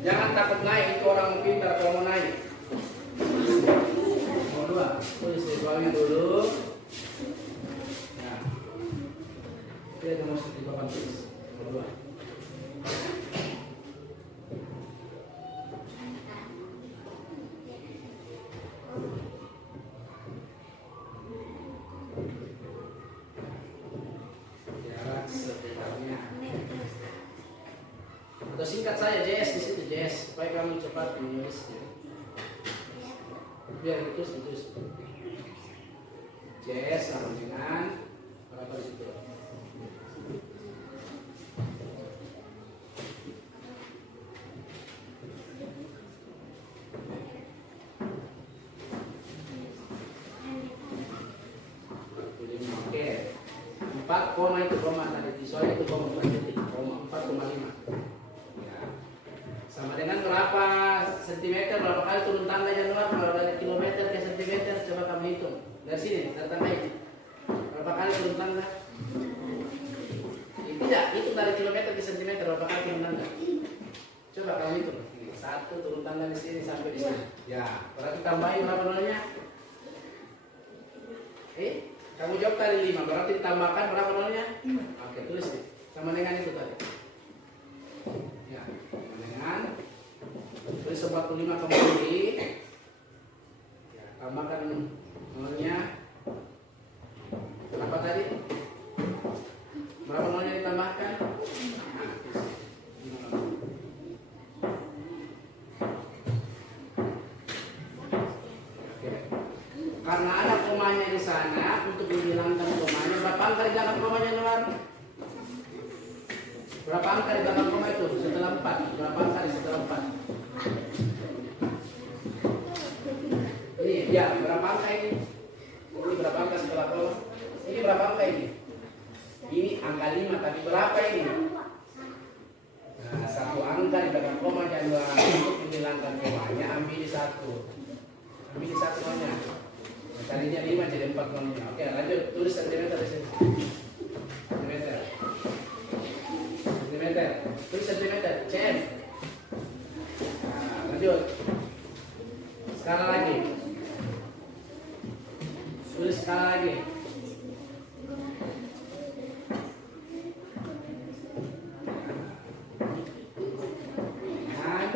Jangan takut naik, itu orang pintar kalau mau naik. Nomor 2, tulis soalnya dulu. Nah, itu yang masuk di papan tulis. Nomor 2. Atau singkat saya JS di situ JS supaya kamu cepat menulisnya. Biar itu JS sama dengan berapa di situ? Oke, 4 koma itu koma tadi soalnya itu koma bukan titik, koma 4,5. Ya. Sama dengan berapa sentimeter, berapa kali turun tangga Januar, berapa dari kilometer ke sentimeter, coba kamu hitung. Dari sini, dari tangga ini. Berapa kali turun tangga? Tidak, itu dari kilometer ke sentimeter, berapa kali turun tangga? Coba kamu hitung. 1 turun tangga di sini sampai di sini. Ya, berarti tambahin berapa nolnya? Kamu jawab tadi 5, berarti ditambahkan berapa nolnya? Oke, tulis deh. Sama dengan itu tadi. Ya, sama dengan tulis 45 kembali. Ya, tambahkan nolnya. Berapa tadi? Berapa nolnya ditambahkan? Karena ada komanya di sana, untuk menghilangkan komanya, berapa angka di belakang komanya luar? Berapa angka di belakang koma itu? Setelah 4. Berapa angka di setelah 4? Ini ya, berapa angka ini? Ini berapa angka setelah koma? Ini berapa angka ini? Ini angka 5, tapi berapa ini? Nah, 1 angka di belakang koma jangan untuk menghilangkan komanya, ambil di 1. Ambil di 1 nolnya. Tadinya 5 jadi 4 nolnya. Oke, lanjut tulis sentimeter di sini. Sentimeter. Sentimeter. Tulis sentimeter. cm. Nah, lanjut. Skala lagi. Tulis skala lagi. Nah,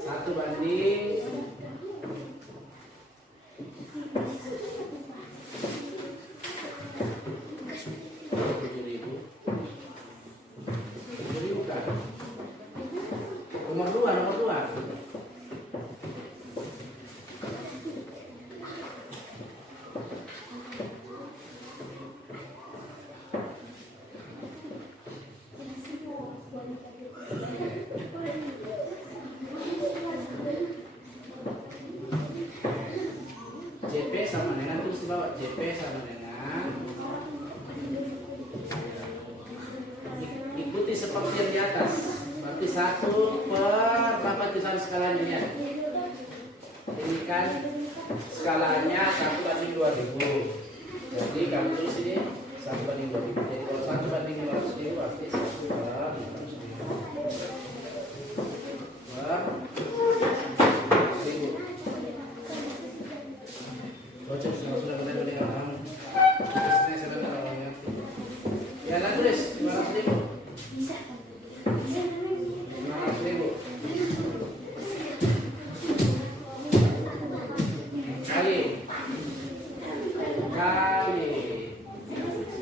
1 banding 7.000 kan? Nomor 2 JP sama dengan terus di bawah JP sama dengan ikuti seperti yang di atas. Berarti 1 per berapa itu skalanya ya? Ini kan skalanya 1 banding 2000. Jadi kamu tulis ini 1 banding 2000. Jadi kalau 1 banding 500 pasti 1 per 500.000. Bocor sudah benar dia orang. Terusnya sudah orangnya. Ya lah tulis 500.000. 500.000.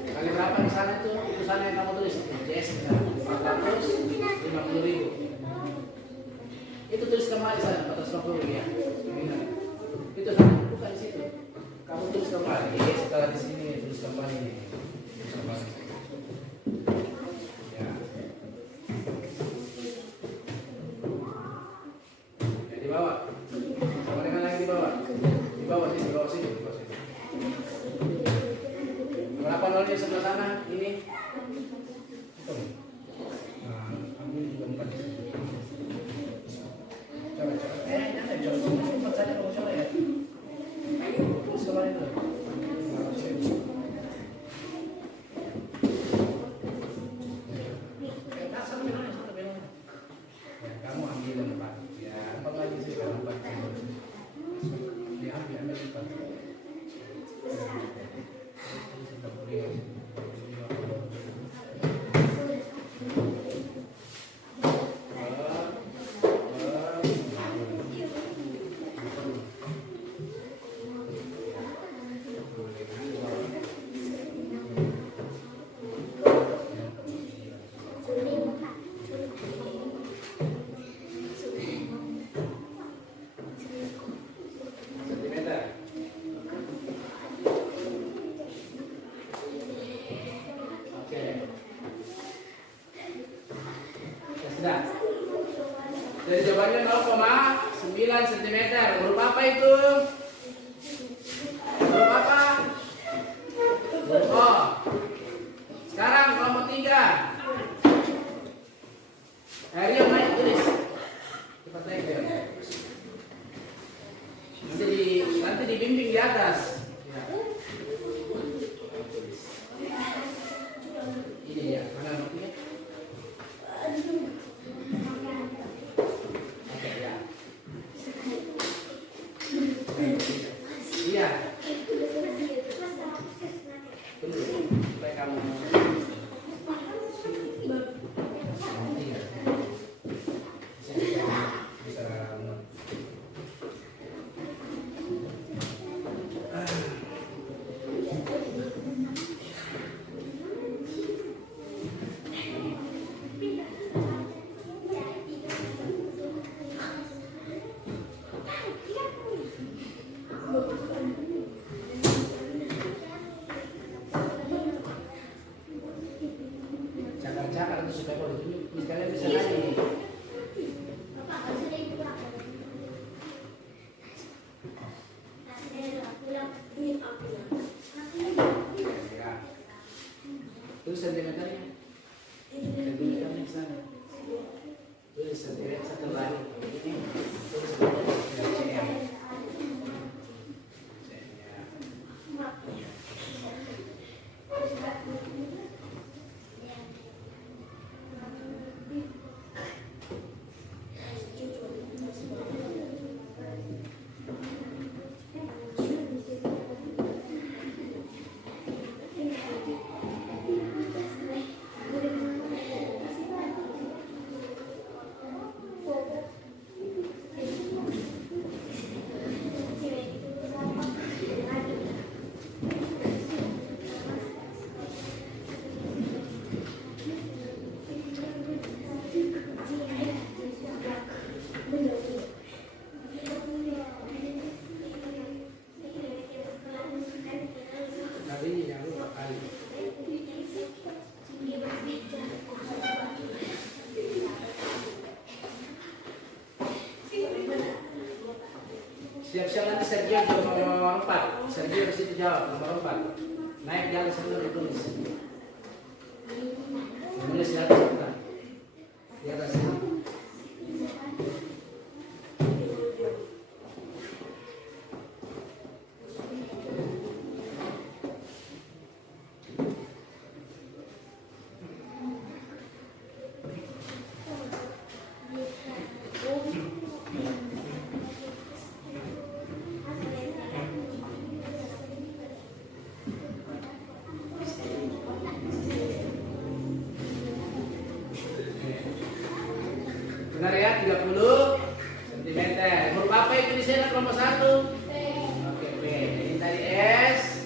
Kali berapa di sana itu? Itu sana yang kamu tulis. Yes, 450.000. Itu tulis kembali sana 450 ya. Itu sana bukan di situ. Kamu tulis kembali setelah di sini tulis kembali ini. Tulis kembali. Ya. Ya di bawah. Sama dengan lagi di bawah. Di bawah sini, di bawah sini, di bawah sini. Berapa nolnya sebelah sana? Ini. Nah, ambil juga 4. Coba. Jangan coba. Cepat saja kamu coba ya. Terus kembali dulu. Sudah. Jadi jawabannya 0,9 cm. Huruf apa itu? Huruf apa? Oh. Sekarang kelompok 3. Rio naik tulis. Cepat naik Rio. Nanti dibimbing di atas. Ya. Ini ya, mana notinya? Oke ya. Iya. Tunggu, supaya kamu. Cakar-cakar itu supaya boleh tunjuk. Kalian bisa nyanyi. Ya. Terus sentimeternya. Sentimeternya di sana. Tulis sentimeter satu lagi. Ini. Tulis sentimeternya. Siap-siap nanti Sergio jawab nomor 4. Sergio di situ jawab nomor 4. Naik jalan sebelum ditulis. Tulis di atas bukan? Di atas ini. Benar ya, 30 cm. Huruf apa itu di sana kelompok 1? Oke, B. Ini tadi S.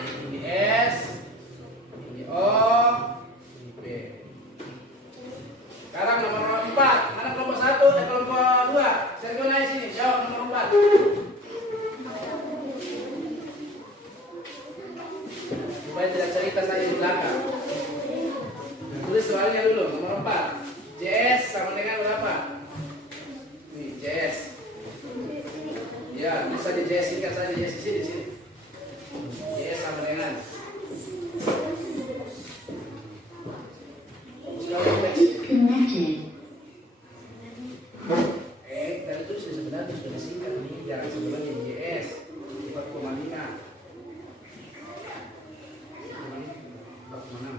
Ini S. Ini O. Ini B. Sekarang nomor 4. Mana kelompok 1? Kelompok 2. Sergio naik sini, jawab nomor 4. Supaya tidak cerita saya di belakang. Tulis soalnya dulu, nomor 4. JS sama dengan berapa? Nih, JS. Ya, bisa di JS singkat saja JS di sini. JS sama dengan. Tadi tulis sebenarnya sudah singkat nih, jangan sebelumnya JS 4,5. 4,6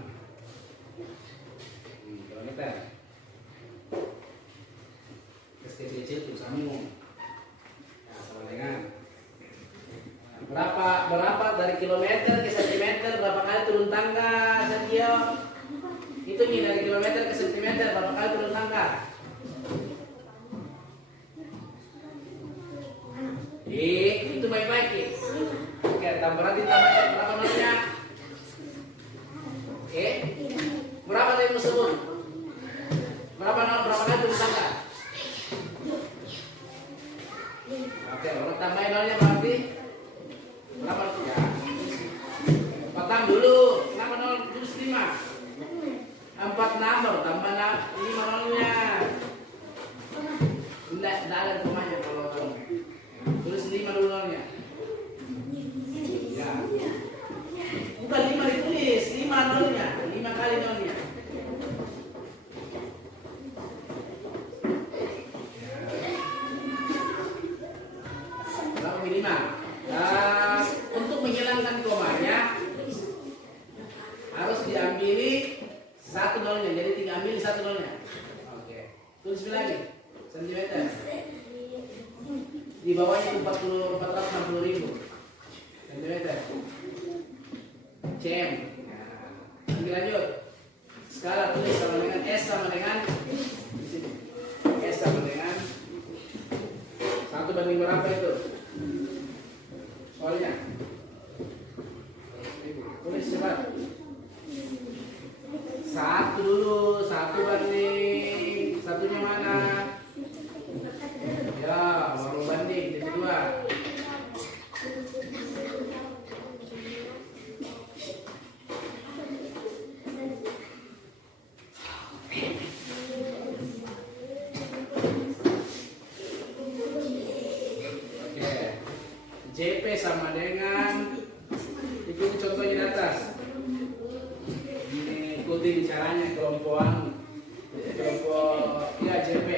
kilometer. Kecil tulisanmu. Nah, sama dengan berapa dari kilometer ke sentimeter, berapa kali turun tangga, Sergio? Itu nih dari kilometer ke sentimeter, berapa kali turun tangga? Itu baik-baik ya. Oke, berarti tambah berapa nolnya? Oke. Berapa tadi mu sebut? Berapa kali turun tangga? Oke, kalau tambahin nolnya berarti berapa ya? Potong dulu. Kenapa 0 plus 5? 46 baru tambah 5 nol Satu nolnya, jadi tinggal ambil satu nolnya. Oke. Tulis lagi. Sentimeter. Di bawahnya itu 460.000 sentimeter. cm. Nah, lanjut. Skala tulis sama dengan S sama dengan di sini. S sama dengan 1 banding berapa itu? Soalnya. Tulis cepat. 1 dulu, 1 banding. Satunya mana? Ya, baru banding. Jadi 2. JP sama dengan ikuti contohnya di atas. Ini ikuti caranya kelompokan kelompok ya JP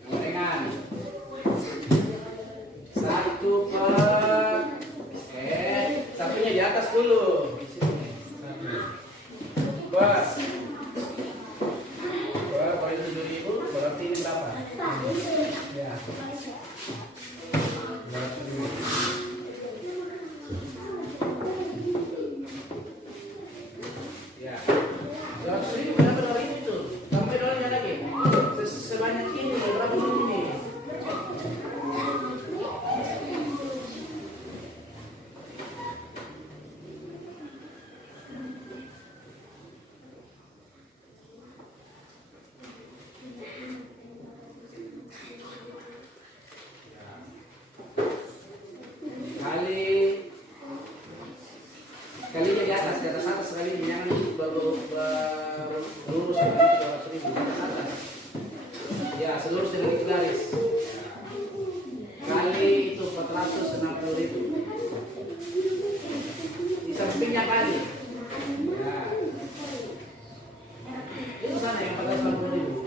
sama dengan 1 per satunya di atas dulu. Buat kalau itu 7.000 berarti ini berapa? Ya. Ya, 200.000 berapa dari itu? Sampai dolarnya lagi. Sebanyak ini berapa ini? Kalinya di atas kali jangan lurus nanti 200.000 di atas. Ya, selurus dengan itu garis. Kali itu 460.000. Di sampingnya kali. Ya. Itu sana yang 460.000.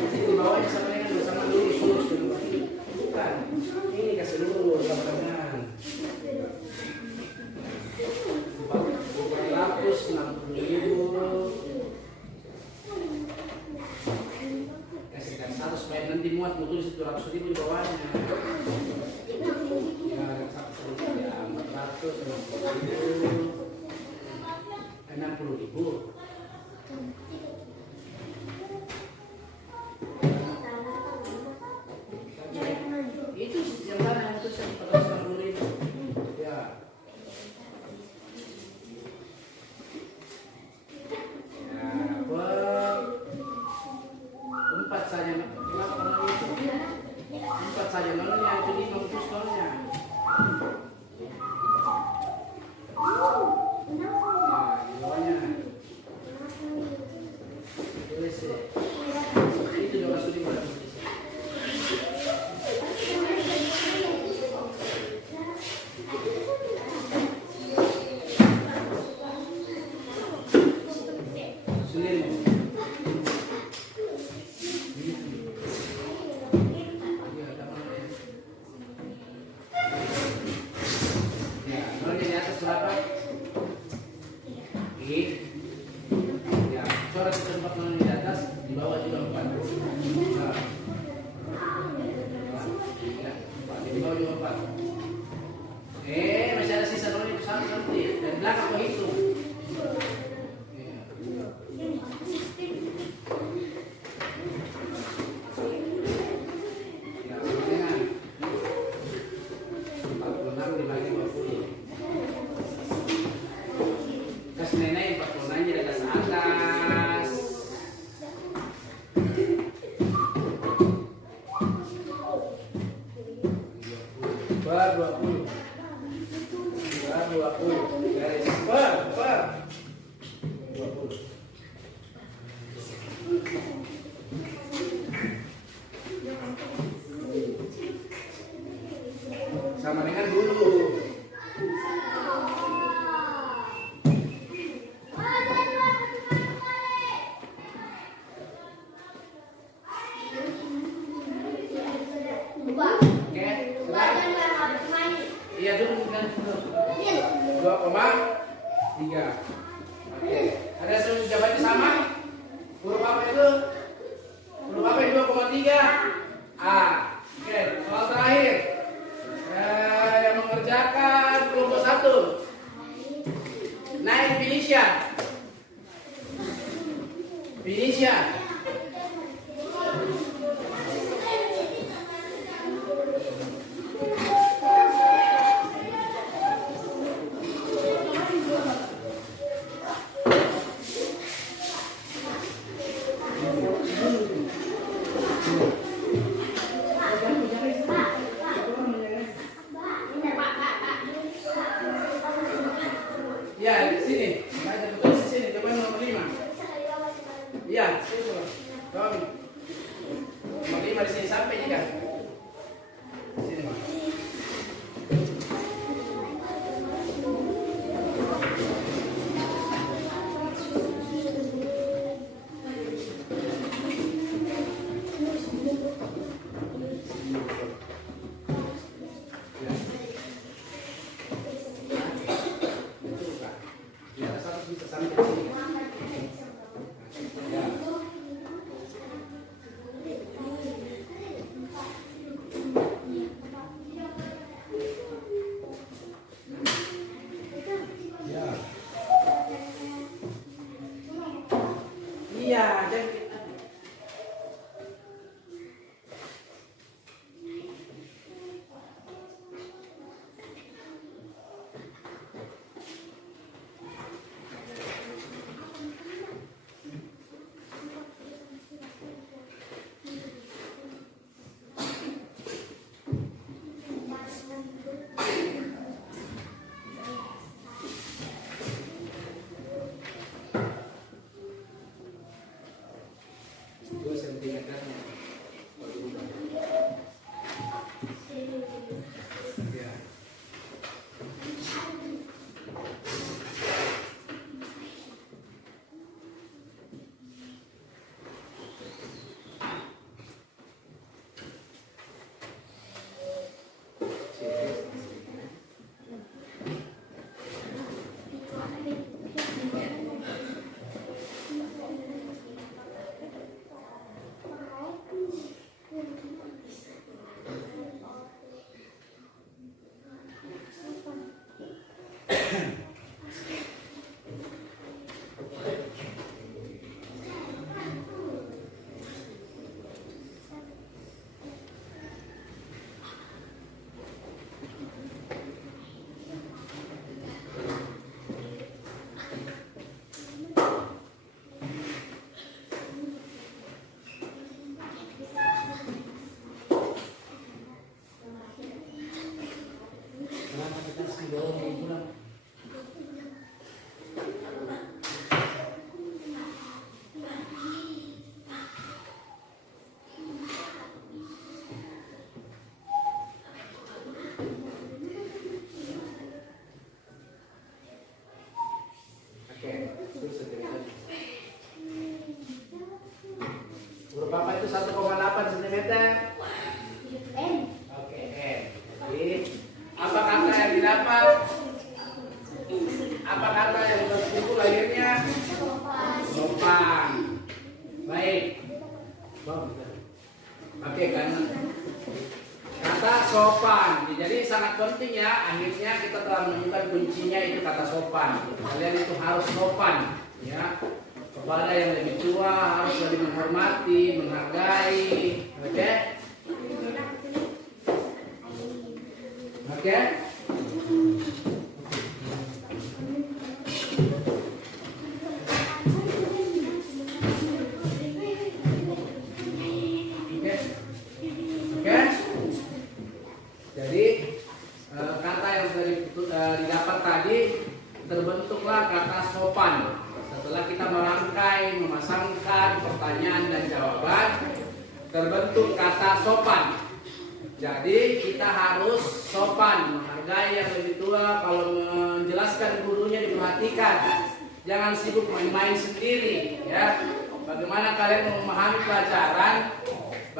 Di bawahnya sama lurus dengan bukan ini kasih lurus sama dengan 460.000 kasihkan 1 supaya nanti muat tulis 200.000 di bawahnya ya 460.000 itu yang mana yang itu 460.000 ya. Empat saja nolnya itu 5 putus nolnya. Di bawahnya tulis itu 200.000. Ya, coret tempat di atas, di bawah juga 4. Ya, di bawah juga 4. Masih ada sisa nol itu 1 nanti. Dan belakang kau hitung. Ya, dengan 46 dibagi 20. Kas nenek 46 jadi atas atas. Per 20 garis per 20 sama dengan dulu. Oke, sudah? Iya dulu kan. 2,3. Oke. Ada jawabannya sama? Huruf apa itu? Huruf apa yang 2,3? A. Oke, soal terakhir. Yang mengerjakan kelompok 1. Naik Felicia. Felicia. Ya, di sini. Baca betul di sini. Coba nomor 5. Iya, sini coba. Coba. Nomor 5 di sini sampai juga. Sini, Mas. Iya, jadi huruf apa itu 1,8 cm? Oke, N. Jadi, apa kata yang didapat? Apa kata yang berkumpul akhirnya? Sopan. Baik. Oke, kan? Kata sopan. Jadi sangat penting ya. Akhirnya kita telah menemukan kuncinya itu kata sopan. Kalian itu harus sopan, ya. Kepada yang lebih tua harus lebih menghormati, menghargai. Oke? Oke? Jadi kata yang didapat tadi terbentuklah kata sopan. Setelah kita merangkai, memasangkan pertanyaan dan jawaban, terbentuk kata sopan. Jadi kita harus sopan, menghargai yang lebih tua. Kalau menjelaskan gurunya diperhatikan, jangan sibuk main-main sendiri, ya. Bagaimana kalian memahami pelajaran?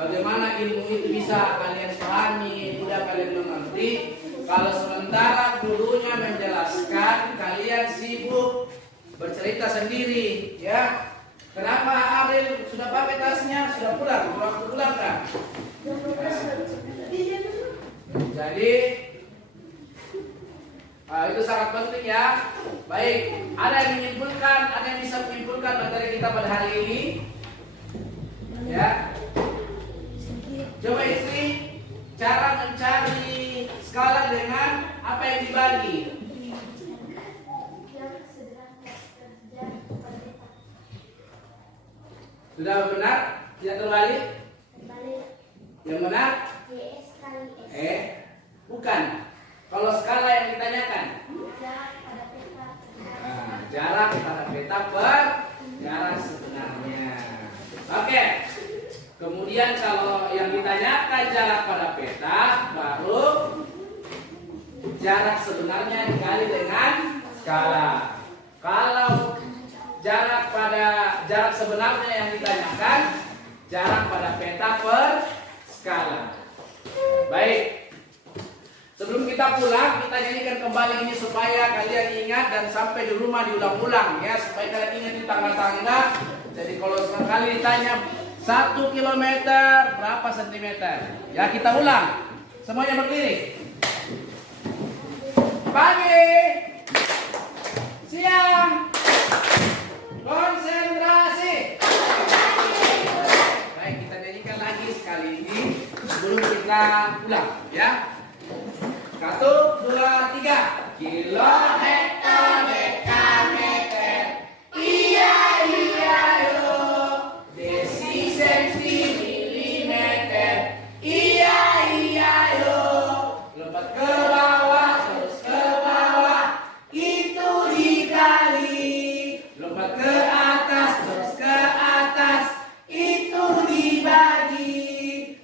bagaimana ilmu itu bisa kalian pahami, mudah kalian mengerti. Kalau sementara gurunya menjelaskan, kalian sibuk bercerita sendiri, ya. Kenapa Ariel sudah pakai tasnya? Sudah pulang? Waktu pulang kan? Jadi itu sangat penting ya. Baik, ada yang menyimpulkan, ada yang bisa menyimpulkan materi kita pada hari ini? Ya. Coba istri, cara mencari skala dengan apa yang dibagi? Sudah benar? Tidak terbalik? Yang benar? Bukan. Kalau skala yang ditanyakan? Jarak pada peta per jarak sebenarnya. Oke. Kemudian kalau yang ditanyakan jarak pada peta, baru jarak sebenarnya dikali dengan skala. Kalau jarak sebenarnya yang ditanyakan, jarak pada peta per skala. Baik. Sebelum kita pulang, kita nyanyikan kembali ini supaya kalian ingat dan sampai di rumah diulang-ulang ya, supaya kalian ingat di tangga-tangga. Jadi kalau sekali ditanya 1 kilometer berapa sentimeter? Ya, kita ulang. Semuanya berdiri. Pagi, siang, konsentrasi. Baik, kita nyanyikan lagi sekali ini sebelum kita pulang ya. 1, 2, 3. Kilo, hektar, dekameter. Iya, iya, yo. Desi, senti, milimeter. Iya, iya, yo. Lompat ke bawah, terus ke bawah. Itu dikali. Lompat ke atas, terus ke atas. Itu dibagi.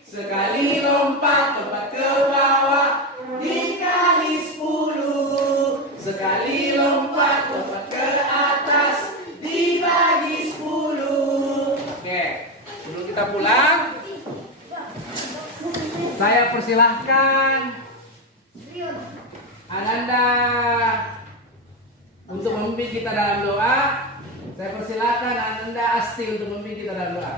Sekali lompat ke bawah. Dikali 10. Sekali lompat ke atas. Dibagi 10. Oke, sebelum kita pulang, saya persilahkan Ananda untuk memimpin kita dalam doa. Saya persilahkan Ananda Asti untuk memimpin kita dalam doa.